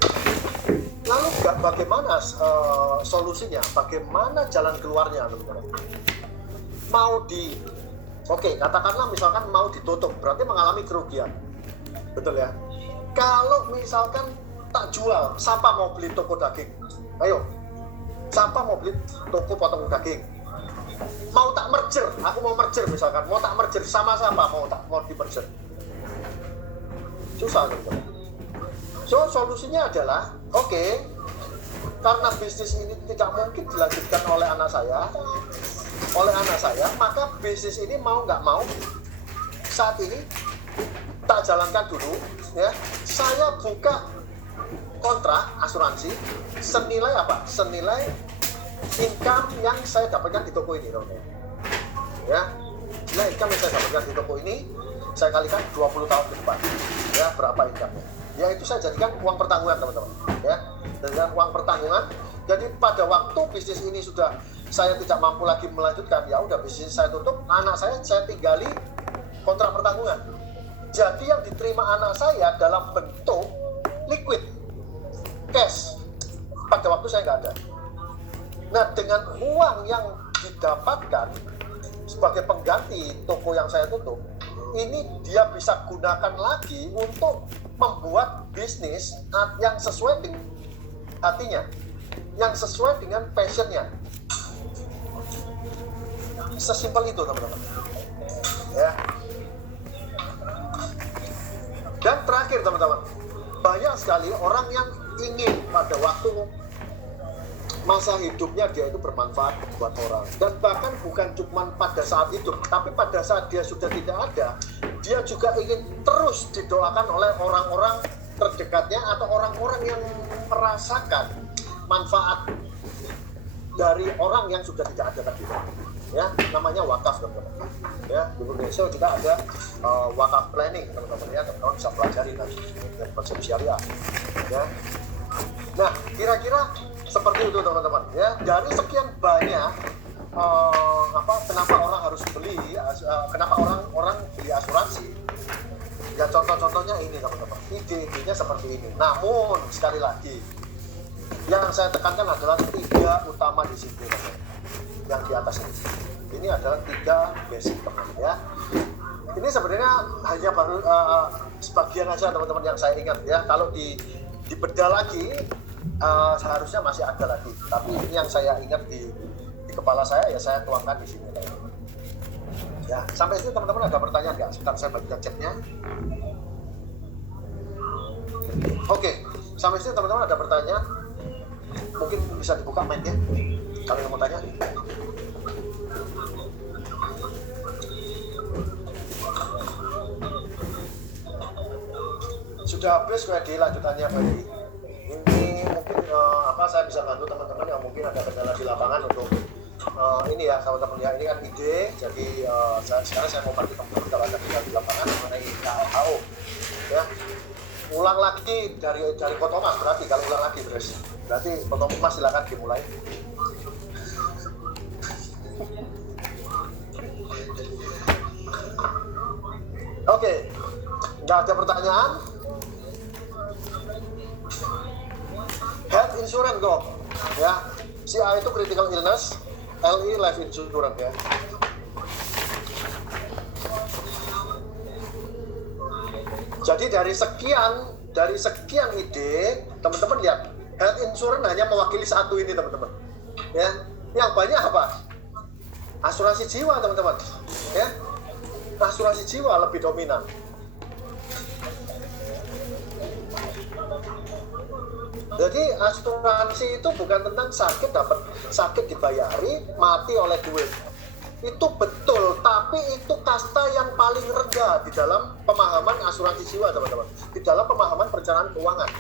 Lalu bagaimana solusinya? Bagaimana jalan keluarnya, teman-teman? Katakanlah misalkan mau ditutup, berarti mengalami kerugian, betul ya? Kalau misalkan tak jual, siapa mau beli toko daging? Ayo, Siapa mau beli toko potong daging? Mau tak merger, aku mau merger misalkan, mau tak merger sama siapa, mau di merger? Susah teman-teman. So solusinya adalah oke, karena bisnis ini tidak mungkin dilanjutkan oleh anak saya, maka bisnis ini mau nggak mau saat ini tak jalankan dulu ya. Saya buka kontrak asuransi senilai apa? Senilai income yang saya dapatkan di toko ini, teman-teman. Ya, nah income yang saya dapatkan di toko ini saya kalikan 20 tahun ke depan. Ya, berapa income-nya? Ya itu saya jadikan uang pertanggungan, teman-teman. Ya, dengan uang pertanggungan. Jadi pada waktu bisnis ini sudah saya tidak mampu lagi melanjutkan, ya udah bisnis saya tutup, anak saya tinggali kontrak pertanggungan. Jadi yang diterima anak saya dalam bentuk liquid, cash. Pada waktu saya nggak ada. Nah, dengan uang yang didapatkan sebagai pengganti toko yang saya tutup, ini dia bisa gunakan lagi untuk membuat bisnis yang sesuai dengan hatinya, yang sesuai dengan passionnya. Sesimpel itu, teman-teman. Ya. Dan terakhir, teman-teman, banyak sekali orang yang ingin pada waktu masa hidupnya dia itu bermanfaat buat orang, dan bahkan bukan cuma pada saat hidup, tapi pada saat dia sudah tidak ada, dia juga ingin terus didoakan oleh orang-orang terdekatnya atau orang-orang yang merasakan manfaat dari orang yang sudah tidak ada tadi. Ya, namanya wakaf, teman-teman. Ya, di Indonesia juga ada wakaf planning, teman-teman ya, teman-teman bisa pelajari nanti dari konsep syariah. Ya. Nah, kira-kira seperti itu, teman-teman ya. Dari sekian banyak kenapa orang harus beli, kenapa orang beli asuransi, ya contoh-contohnya ini, teman-teman. Ide-idenya seperti ini. Namun sekali lagi yang saya tekankan adalah 3 utama di sini, teman-teman. Yang di atas ini adalah 3 basic, teman-teman ya. Ini sebenarnya hanya baru sebagian aja, teman-teman, yang saya ingat ya. Kalau dibedah lagi seharusnya masih ada lagi, tapi ini yang saya ingat di kepala saya, ya saya tuangkan di sini, teman-teman. Ya, sampai sini teman-teman ada pertanyaan nggak? Sebentar saya bagikan chatnya. Oke, sampai sini teman-teman ada pertanyaan? Mungkin bisa dibuka mic-nya kalau yang mau tanya. Sudah habis QD lanjutannya, Pak. Ini mungkin saya bisa bantu teman-teman yang mungkin ada kendala di lapangan untuk ini ya, teman-teman ya. Ini kan ide, jadi sekarang saya mau bantu teman-teman kalau ada kendala di lapangan mengenai KLHO ya. Ulang lagi dari Ko Thomas, berarti kalau ulang lagi berarti Ko Thomas silakan dimulai. Oke, nggak ada pertanyaan. Health insurance go ya. CA itu critical illness, LI life insurance ya. Jadi dari sekian ide, teman-teman lihat, health insurance hanya mewakili satu ini, teman-teman. Ya, yang banyak apa? Asuransi jiwa, teman-teman. Ya, asuransi jiwa lebih dominan. Jadi asuransi itu bukan tentang sakit dibayari, mati oleh duit. Itu betul, tapi itu kasta yang paling rendah di dalam pemahaman asuransi jiwa, teman-teman. Di dalam pemahaman perencanaan keuangan.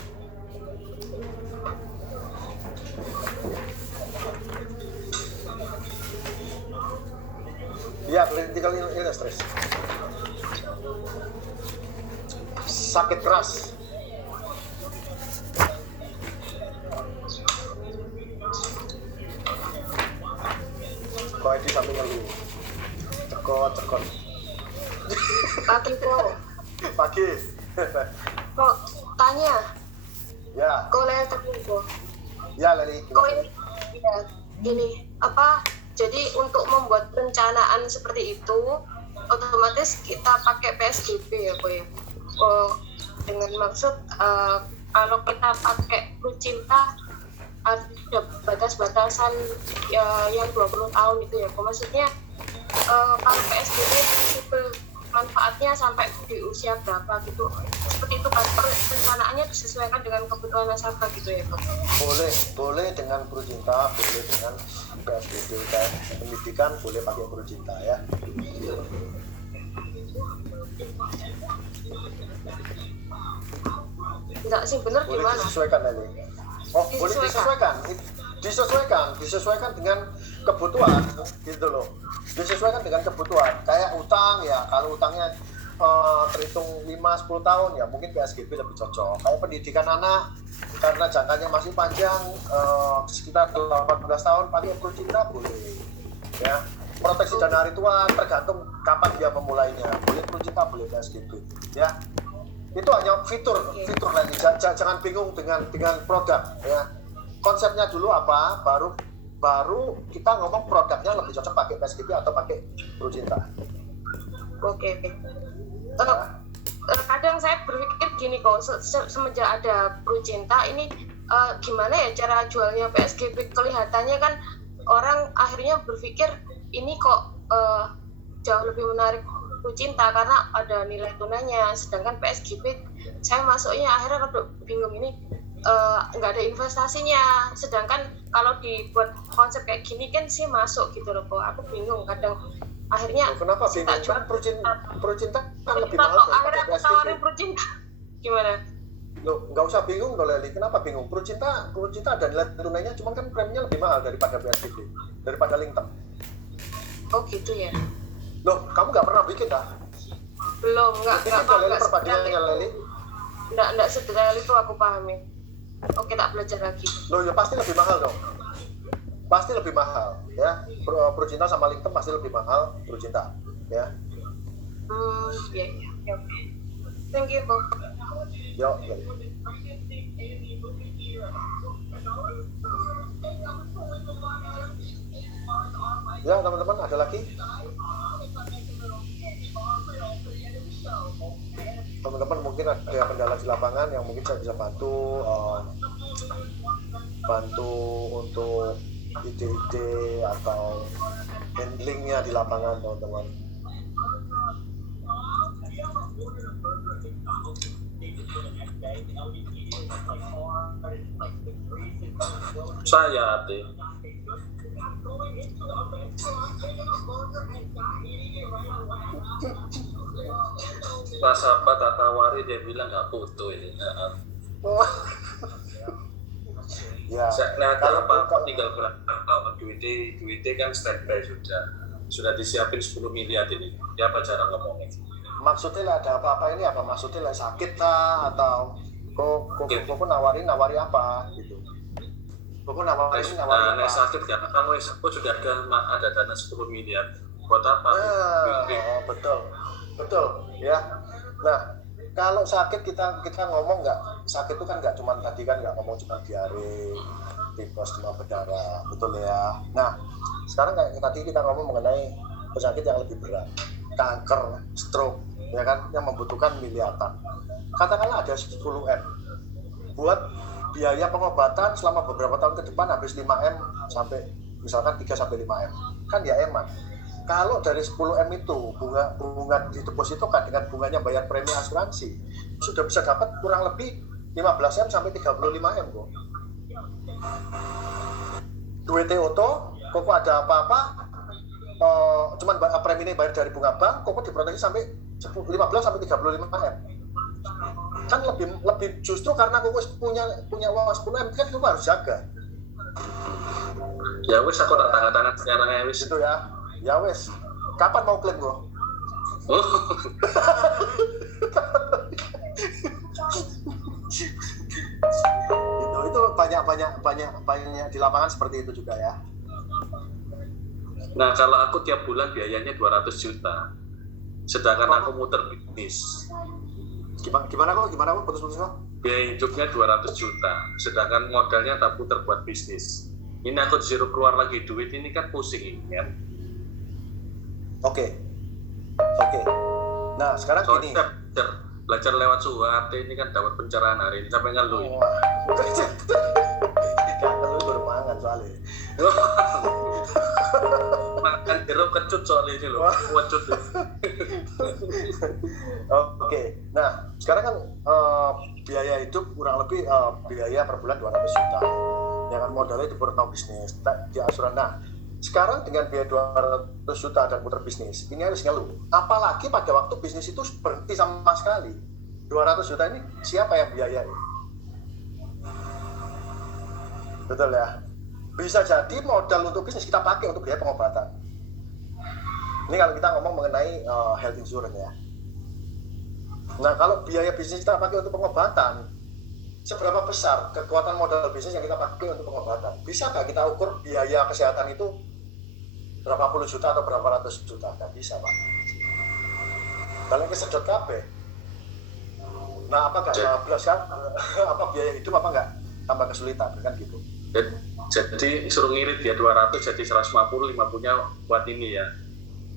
Ya, critical illness stress. Sakit keras. Kau di samping lu. Cekot. Pagi kok. Pagi. Kok tanya? Ya. Kok lihat kok? Ya, Lali. Kok ini? Ya, gini, apa? Jadi untuk membuat perencanaan seperti itu, otomatis kita pakai PSBB ya, Kok ya. Dengan maksud kalau kita pakai Kucinta ada batas-batasan ya, yang 20 tahun itu ya. Maksudnya kalau PSBB prinsipal manfaatnya sampai di usia berapa gitu, seperti itu kan, perencanaannya disesuaikan dengan kebutuhan nasabah gitu ya Pak. Boleh dengan Pro Cinta, boleh dengan PSBB kayak pendidikan, boleh pakai Pro Cinta ya. Enggak sih, bener Boleh gimana? disesuaikan Leli. Oh, boleh disesuaikan dengan kebutuhan gitu loh. Disesuaikan dengan kebutuhan. Kayak utang ya, kalau utangnya terhitung 5-10 tahun ya mungkin PSBB lebih cocok. Kayak pendidikan anak karena jangkanya masih panjang sekitar 18 tahun pakai Pro Cinta boleh. Ya. Proteksi dana hari tua tergantung kapan dia memulainya. Boleh Pro Cinta, boleh PSBB ya. Itu hanya fitur lagi, jangan bingung dengan produk ya. Konsepnya dulu apa, baru kita ngomong produknya lebih cocok pakai PSBB atau pakai Pro Cinta. Oke. Kadang saya berpikir gini kok, semenjak ada Pro Cinta ini gimana ya cara jualnya PSBB, kelihatannya kan orang akhirnya berpikir ini kok jauh lebih menarik Pro Cinta karena ada nilai tunainya, sedangkan PSBB saya masuknya akhirnya rada bingung, ini nggak ada investasinya, sedangkan kalau dibuat konsep kayak gini kan sih masuk gitu loh kok. Aku bingung kadang akhirnya. Kenapa bingung? Kan Pro Cinta kan lebih mahal akhirnya aku tawarin Pro Cinta gimana? Loh, nggak usah bingung loh Leli, kenapa bingung? Pro Cinta ada nilai tunainya, cuman kan preminya lebih mahal daripada PSBB, daripada Lingtem. Oh gitu ya. Loh, kamu nggak pernah bikin dah? Belum, nggak perbandingannya Leli. Nggak sedetail itu aku pahami. Oke, tak belajar lagi. Loh, ya pasti lebih mahal dong. Pasti lebih mahal ya. Pro Cinta sama Lingtem pasti lebih mahal Pro Cinta ya. Iya. Oke. Thank you, Bob. Yo. Ya, teman-teman, ada lagi? Teman-teman mungkin ada kendala di lapangan yang mungkin saya bisa bantu untuk ide-ide atau handlingnya di lapangan, teman-teman. Saya Ate. Nasabah tak tawari, dia bilang nggak butuh ini. Ya. Nah, kalau apa tinggal berapa duitnya kan standby sudah disiapin 10 miliar ini. Ya apa cara ngomongnya? Maksudnya lah ada apa-apa ini apa? Maksudnya lah sakit lah atau kok nawari apa gitu? Kok nawari apa? Sakit kan? Kamu sudah ada dana 10 miliar. Buat apa? Betul ya. Nah, kalau sakit kita ngomong nggak, sakit itu kan nggak cuma tadi kan nggak ngomong cuma diare, tipes, demam berdarah, betul ya. Nah, sekarang kayak tadi kita ngomong mengenai penyakit yang lebih berat, kanker, stroke, ya kan, yang membutuhkan miliaran. Katakanlah ada 10M buat biaya pengobatan selama beberapa tahun ke depan habis 5M sampai misalkan 3-5M, kan ya eman. Kalau dari 10M itu bunga didepositokan dengan bunganya bayar premi asuransi, sudah bisa dapat kurang lebih 15M sampai 35M kok. Duitnya oto, kok ada apa-apa, cuman premi ini bayar dari bunga bank, kok diproteksi sampai 15 sampai 35M. Kan lebih justru karena kok punya uang 10M kan kamu harus jaga. Ya wis, aku tak tanda-tangan sekarang ya wis. Gitu ya. Ya wes, kapan mau klaim gue? Itu banyak di lapangan seperti itu juga ya. Nah, kalau aku tiap bulan biayanya 200 juta, sedangkan aku muter bisnis. Gimana kok putus-putus kok? Biaya hidupnya 200 juta, sedangkan modalnya tak puter buat bisnis. Ini aku disuruh keluar lagi duit, ini kan pusing ini kan. Oke. Nah, sekarang gini. Belajar lewat suat ini kan dapat pencerahan hari ini sampai ngeluh. Gak ngeluh soalnya. Makan jeruk kecut soalnya ini loh, kecut. Oke, nah sekarang kan biaya hidup kurang lebih biaya per bulan 200 juta. Ya kan modalnya di no bisnis, di asuransi. Nah, sekarang dengan biaya 200 juta dan putar bisnis, ini harus ngeluh. Apalagi pada waktu bisnis itu berhenti sama sekali. 200 juta ini siapa yang biayai? Betul ya? Bisa jadi modal untuk bisnis kita pakai untuk biaya pengobatan. Ini kalau kita ngomong mengenai health insurance ya. Nah, kalau biaya bisnis kita pakai untuk pengobatan, seberapa besar kekuatan modal bisnis yang kita pakai untuk pengobatan? Bisa nggak kita ukur biaya kesehatan itu berapa puluh juta atau berapa ratus juta? Nggak bisa, Pak. Kalian kesedot kabeh. Nah, apa nggak belas kan? Apa biaya hidup apa nggak tambah kesulitan kan gitu? Jadi suruh ngirit ya 200 jadi 150, 50-nya buat ini ya,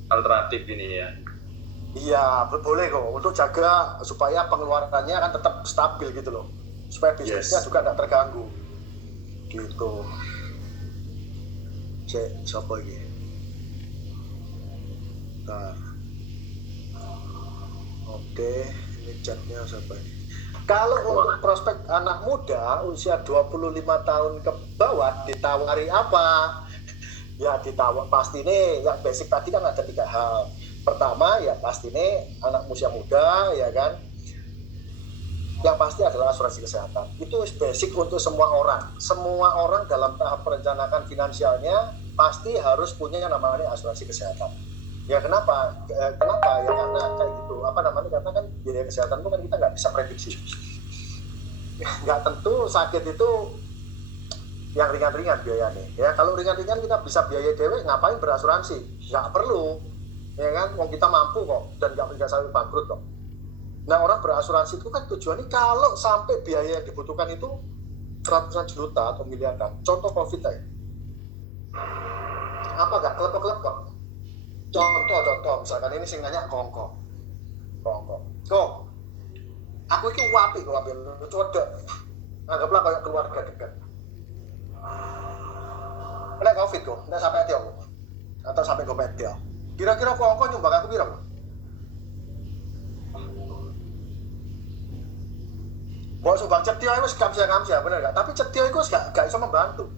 alternatif ini ya. Iya, boleh kok untuk jaga supaya pengeluarannya kan tetap stabil gitu loh, supaya bisnisnya juga tidak terganggu gitu. Siapa ini? Nah, oke, ini chatnya siapa ini? Kalau untuk prospek anak muda usia 25 tahun ke bawah ditawari apa? Ya ditawar pasti nih yang basic tadi kan ada 3 hal. Pertama ya pasti nih anak usia muda ya kan. Yang pasti adalah asuransi kesehatan. Itu basic untuk semua orang. Semua orang dalam tahap perencanaan finansialnya pasti harus punya yang namanya asuransi kesehatan. Ya kenapa? Kenapa? Ya karena kayak gitu. Karena kan biaya kesehatan itu kan kita nggak bisa prediksi. Nggak tentu sakit itu yang ringan-ringan biayanya. Ya kalau ringan-ringan kita bisa biaya dewe, ngapain berasuransi? Nggak perlu. Ya kan? Mau kita mampu kok dan nggak sampai bangkrut kok. Nah orang berasuransi itu kan tujuannya kalau sampai biaya yang dibutuhkan itu ratusan juta atau miliaran. Contoh COVID aja. Apa nggak? Klep-klep kok. Contoh, misalkan ini sing nanya kongko. Kok, aku itu wapi lu codok. Anggaplah kayak keluarga dekat. Kena COVID kok, nggak sampai dia kok. Atau sampai gopet dia. Kira-kira kongko nyumbang aku bilang. Mau sumbang cetia itu kamsia, bener nggak? Tapi cetia itu nggak bisa membantu.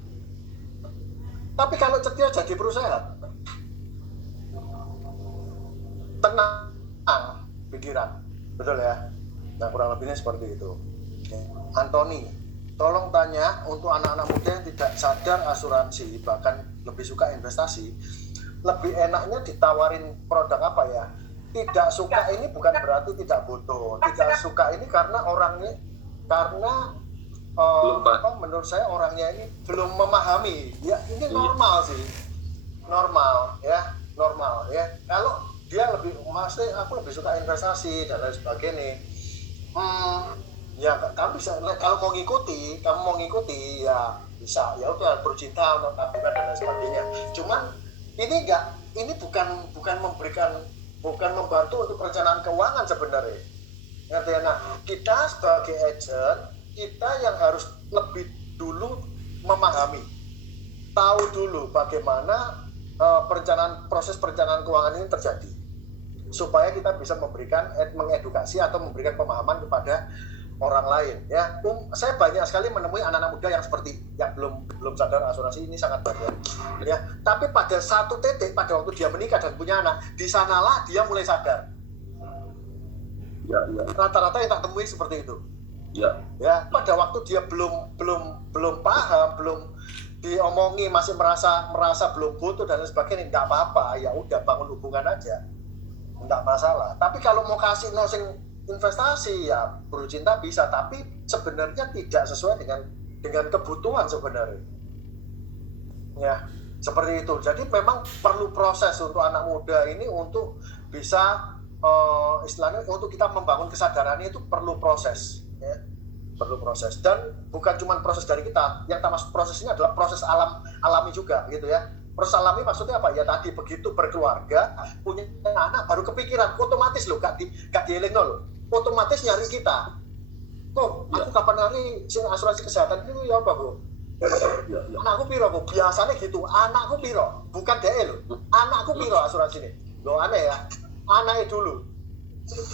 Tapi kalau cetia jadi perusahaan, tenang pikiran, betul ya? Nah kurang lebihnya seperti itu. Anthony, tolong tanya untuk anak-anak muda yang tidak sadar asuransi, bahkan lebih suka investasi, lebih enaknya ditawarin produk apa ya? Tidak suka ini bukan berarti tidak butuh. Tidak suka ini karena orangnya, menurut saya orangnya ini belum memahami. Ya ini normal sih, normal ya. Kalau dia lebih aku lebih suka investasi dan lain sebagainya. Ya kamu bisa kalau mau ngikuti ya bisa, ya udah bercinta untuk tabungan dan lain sebagainya. Cuman ini bukan membantu untuk perencanaan keuangan sebenarnya. Ngerti ya? Nah, kita sebagai agent kita yang harus lebih dulu memahami, tahu dulu bagaimana proses perencanaan keuangan ini terjadi, supaya kita bisa mengedukasi atau memberikan pemahaman kepada orang lain. Ya, saya banyak sekali menemui anak-anak muda yang seperti yang belum sadar asuransi ini sangat banyak. Ya, tapi pada satu titik pada waktu dia menikah dan punya anak, di sanalah dia mulai sadar. Ya. Rata-rata yang tak temui seperti itu. Ya, pada waktu dia belum paham, belum diomongi, masih merasa belum butuh dan lain sebagainya, nggak apa-apa, ya udah bangun hubungan aja, nggak masalah. Tapi kalau mau kasih nosing investasi ya bercinta bisa, tapi sebenarnya tidak sesuai dengan kebutuhan sebenarnya. Ya, seperti itu. Jadi memang perlu proses untuk anak muda ini untuk bisa istilahnya untuk kita membangun kesadarannya itu perlu proses. Ya, perlu proses, dan bukan cuma proses dari kita, yang termasuk proses ini adalah proses alami juga gitu ya. Proses alami maksudnya apa ya? Tadi begitu berkeluarga, punya anak, baru kepikiran, otomatis loh, gak dieling loh, otomatis nyari kita. Aku kapan hari asuransi kesehatan itu ya apa Bu? Anakku piro kok biasanya gitu, anakku piro, bukan DE loh, anakku piro asuransi ini, lo aneh ya, anaknya dulu,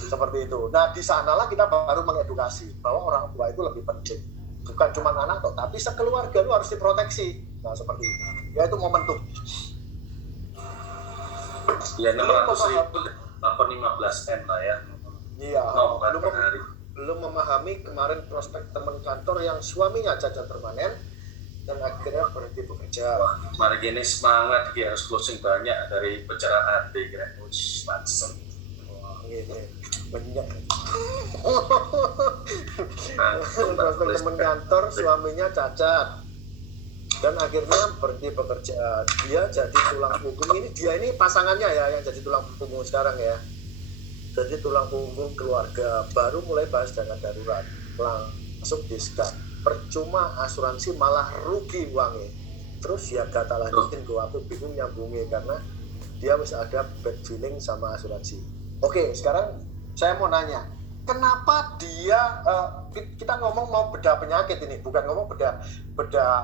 seperti itu. Nah di sanalah kita baru mengedukasi bahwa orang tua itu lebih penting, bukan cuma anak toh, tapi sekeluarga lu harus diproteksi. Nah seperti itu, ya itu momentum. Ya 600.000 apa 15M lah ya. Iya, per hari. belum memahami kemarin prospek teman kantor yang suaminya cacat permanen dan akhirnya berhenti bekerja. Wah, mari gini semangat, dia harus closing banyak dari pencerahan deh, kira langsung. Wah, ini banyak. Langsung Prospek teman kantor suaminya cacat dan akhirnya berhenti bekerja. Dia jadi tulang punggung. Dia ini pasangannya ya yang jadi tulang punggung sekarang ya. Jadi tulang punggung keluarga, baru mulai bahas dana darurat, langsung diskat. Percuma asuransi malah rugi uangnya. Terus ya kata lanjutin gue, aku bingung nyambungnya karena dia harus ada bad feeling sama asuransi. Oke, sekarang saya mau nanya, kenapa dia kita ngomong mau bedah penyakit ini, bukan ngomong bedah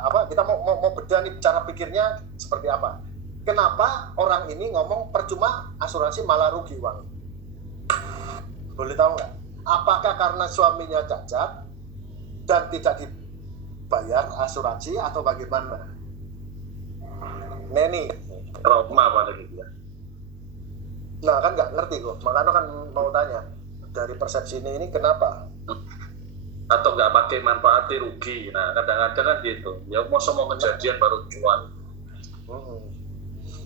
apa, kita mau bedah nih cara pikirnya seperti apa. Kenapa orang ini ngomong percuma asuransi malah rugi uang? Boleh tahu nggak? Apakah karena suaminya cacat dan tidak dibayar asuransi atau bagaimana? Neni, Trauma pada gitu ya. nah kan nggak ngerti kok, makanya kan mau tanya dari persepsi ini kenapa? Atau nggak pakai manfaatnya rugi. Nah kadang-kadang kan gitu. Ya mau semua kejadian baru cuan.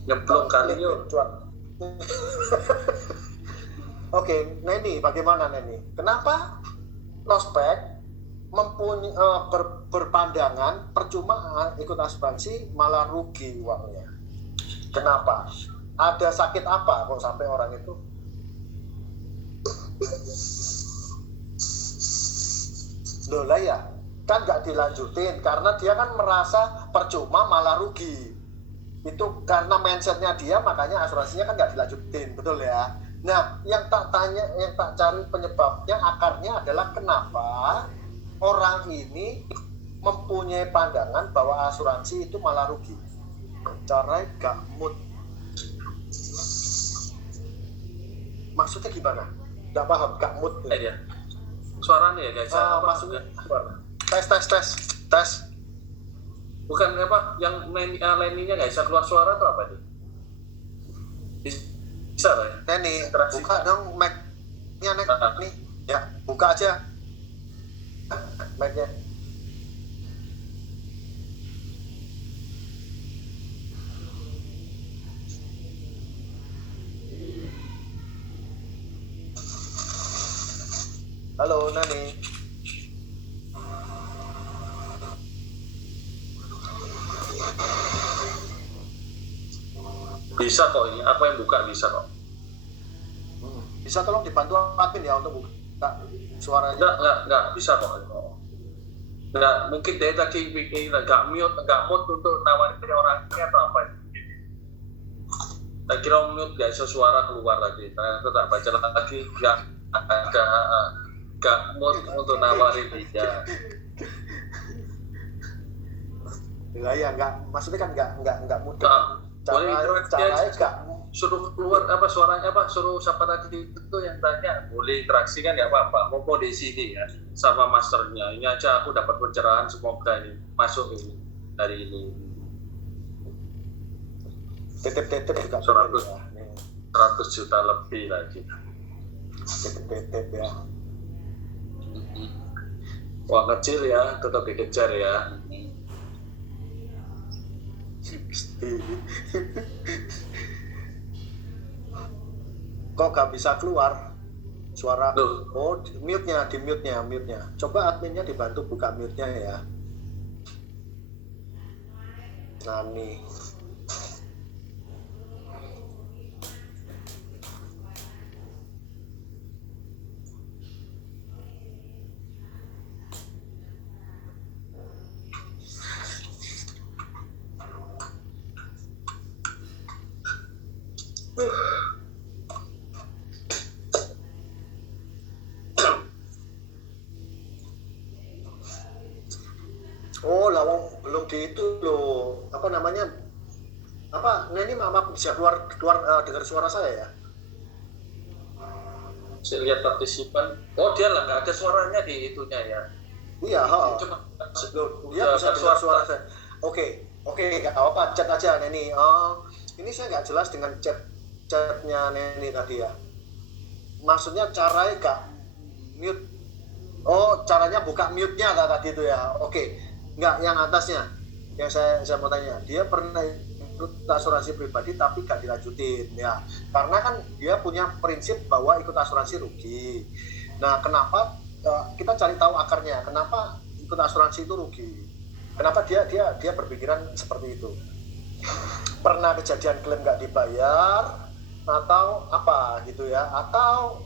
Nyemplung kali yuk. Cuan. Oke, Neni, bagaimana Neni? Kenapa prospek mempunyai berpandangan percuma ikut asuransi malah rugi uangnya? Kenapa? Ada sakit apa kok sampai orang itu? Loh lah ya, kan nggak dilanjutin karena dia kan merasa percuma malah rugi. Itu karena mindsetnya dia, makanya asuransinya kan nggak dilanjutin, betul ya? Nah, yang tak cari penyebabnya, akarnya adalah kenapa orang ini mempunyai pandangan bahwa asuransi itu malah rugi. Caranya gak mood. Maksudnya gimana? Gak paham, gak mood. Ya. Suaranya ya guys. Maksudnya tes. Bukan apa yang lainnya nggak bisa keluar suara atau apa nih? Bisa lah ya. Neni, buka dong mic-nya nih. Ya, buka aja mic-nya. Halo, Nani. Bisa kok ini, apa yang buka bisa kok. Bisa tolong dibantu admin ya untuk buka suaranya. Enggak, bisa kok. Enggak, mungkin dia tadi bikin enggak mute untuk nawarin orangnya atau apa. Tak kira mute enggak bisa suara keluar lagi. Ternyata tak baca lagi enggak mute untuk nawarin dia. Ya enggak, maksudnya kan enggak mudah. Caranya enggak suruh keluar apa suaranya apa, suruh siapa tadi itu yang tanya, boleh interaksi kan nggak apa-apa, mau di sini ya sama masternya, ini aja aku dapat pencerahan, semoga ini masuk ini dari ini. Titip juga 100 juta lebih lagi. Titip ya. Wah kecil ya, tetap dikejar ya. Kok gak bisa keluar suara? Loh. Oh, di mute-nya. Coba adminnya dibantu buka mute-nya ya. Nani. Oh, lawang belum mode itu loh, apa namanya, apa, nah ini maaf bisa keluar dengar suara saya ya? Saya lihat partisipan, oh dia lah nggak ada suaranya di itunya ya. Iya, Cuma dia bisa dengar suara saya. Oke, nggak apa-apa, chat aja Neni. Ini saya nggak jelas dengan chatnya Neni tadi ya. Maksudnya caranya nggak mute. Oh, caranya buka mute-nya tadi itu ya. Oke, nggak yang atasnya. Yang saya mau tanya, dia pernah ikut asuransi pribadi tapi nggak dilanjutin ya. Karena kan dia punya prinsip bahwa ikut asuransi rugi. Nah, kenapa kita cari tahu akarnya? Kenapa ikut asuransi itu rugi? Kenapa dia berpikiran seperti itu? Pernah kejadian klaim nggak dibayar atau apa gitu ya? Atau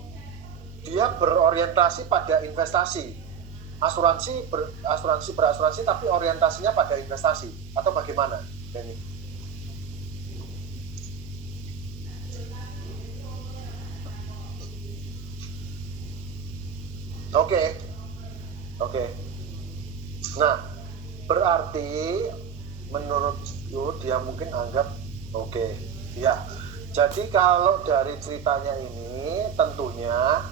dia berorientasi pada investasi, berasuransi tapi orientasinya pada investasi atau bagaimana, Benny? Oke. Nah, berarti menurut dia mungkin anggap oke. Ya. Jadi kalau dari ceritanya ini tentunya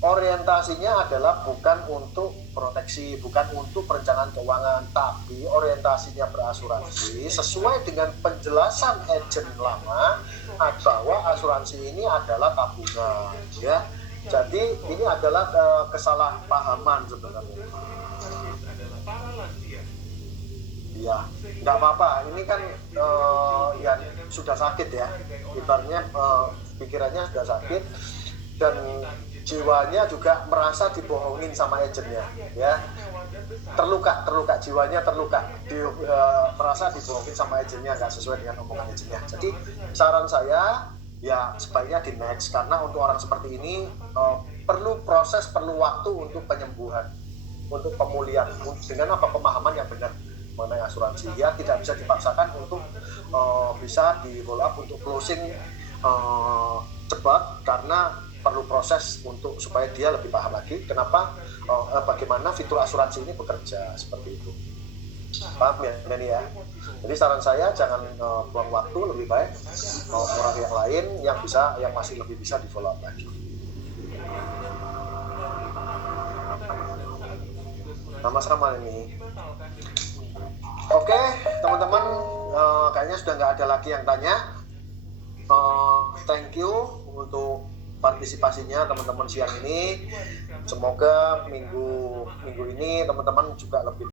orientasinya adalah bukan untuk proteksi, bukan untuk perencanaan keuangan, tapi orientasinya berasuransi sesuai dengan penjelasan agent lama bahwa asuransi ini adalah tabungan, ya. Jadi ini adalah kesalahpahaman sebenarnya. Ya, nggak apa-apa. Ini kan ya sudah sakit ya. Ibaratnya pikirannya sudah sakit dan jiwanya juga merasa dibohongin sama agennya, ya. Terluka, jiwanya terluka, merasa dibohongin sama agennya, nggak sesuai dengan omongan agennya. Jadi saran saya ya sebaiknya di next, karena untuk orang seperti ini perlu proses, perlu waktu untuk penyembuhan, untuk pemulihan, dengan apa pemahaman yang benar mengenai asuransi. Ya tidak bisa dipaksakan untuk bisa di follow up untuk closing cepat, karena perlu proses untuk supaya dia lebih paham lagi kenapa bagaimana fitur asuransi ini bekerja seperti itu. Paham ya Neni ya? Jadi saran saya jangan buang waktu, lebih baik orang yang lain yang masih lebih bisa di follow up lagi. Sama-sama ini. Oke, teman-teman, kayaknya sudah nggak ada lagi yang tanya. Thank you untuk partisipasinya teman-teman siang ini. Semoga minggu ini teman-teman juga lebih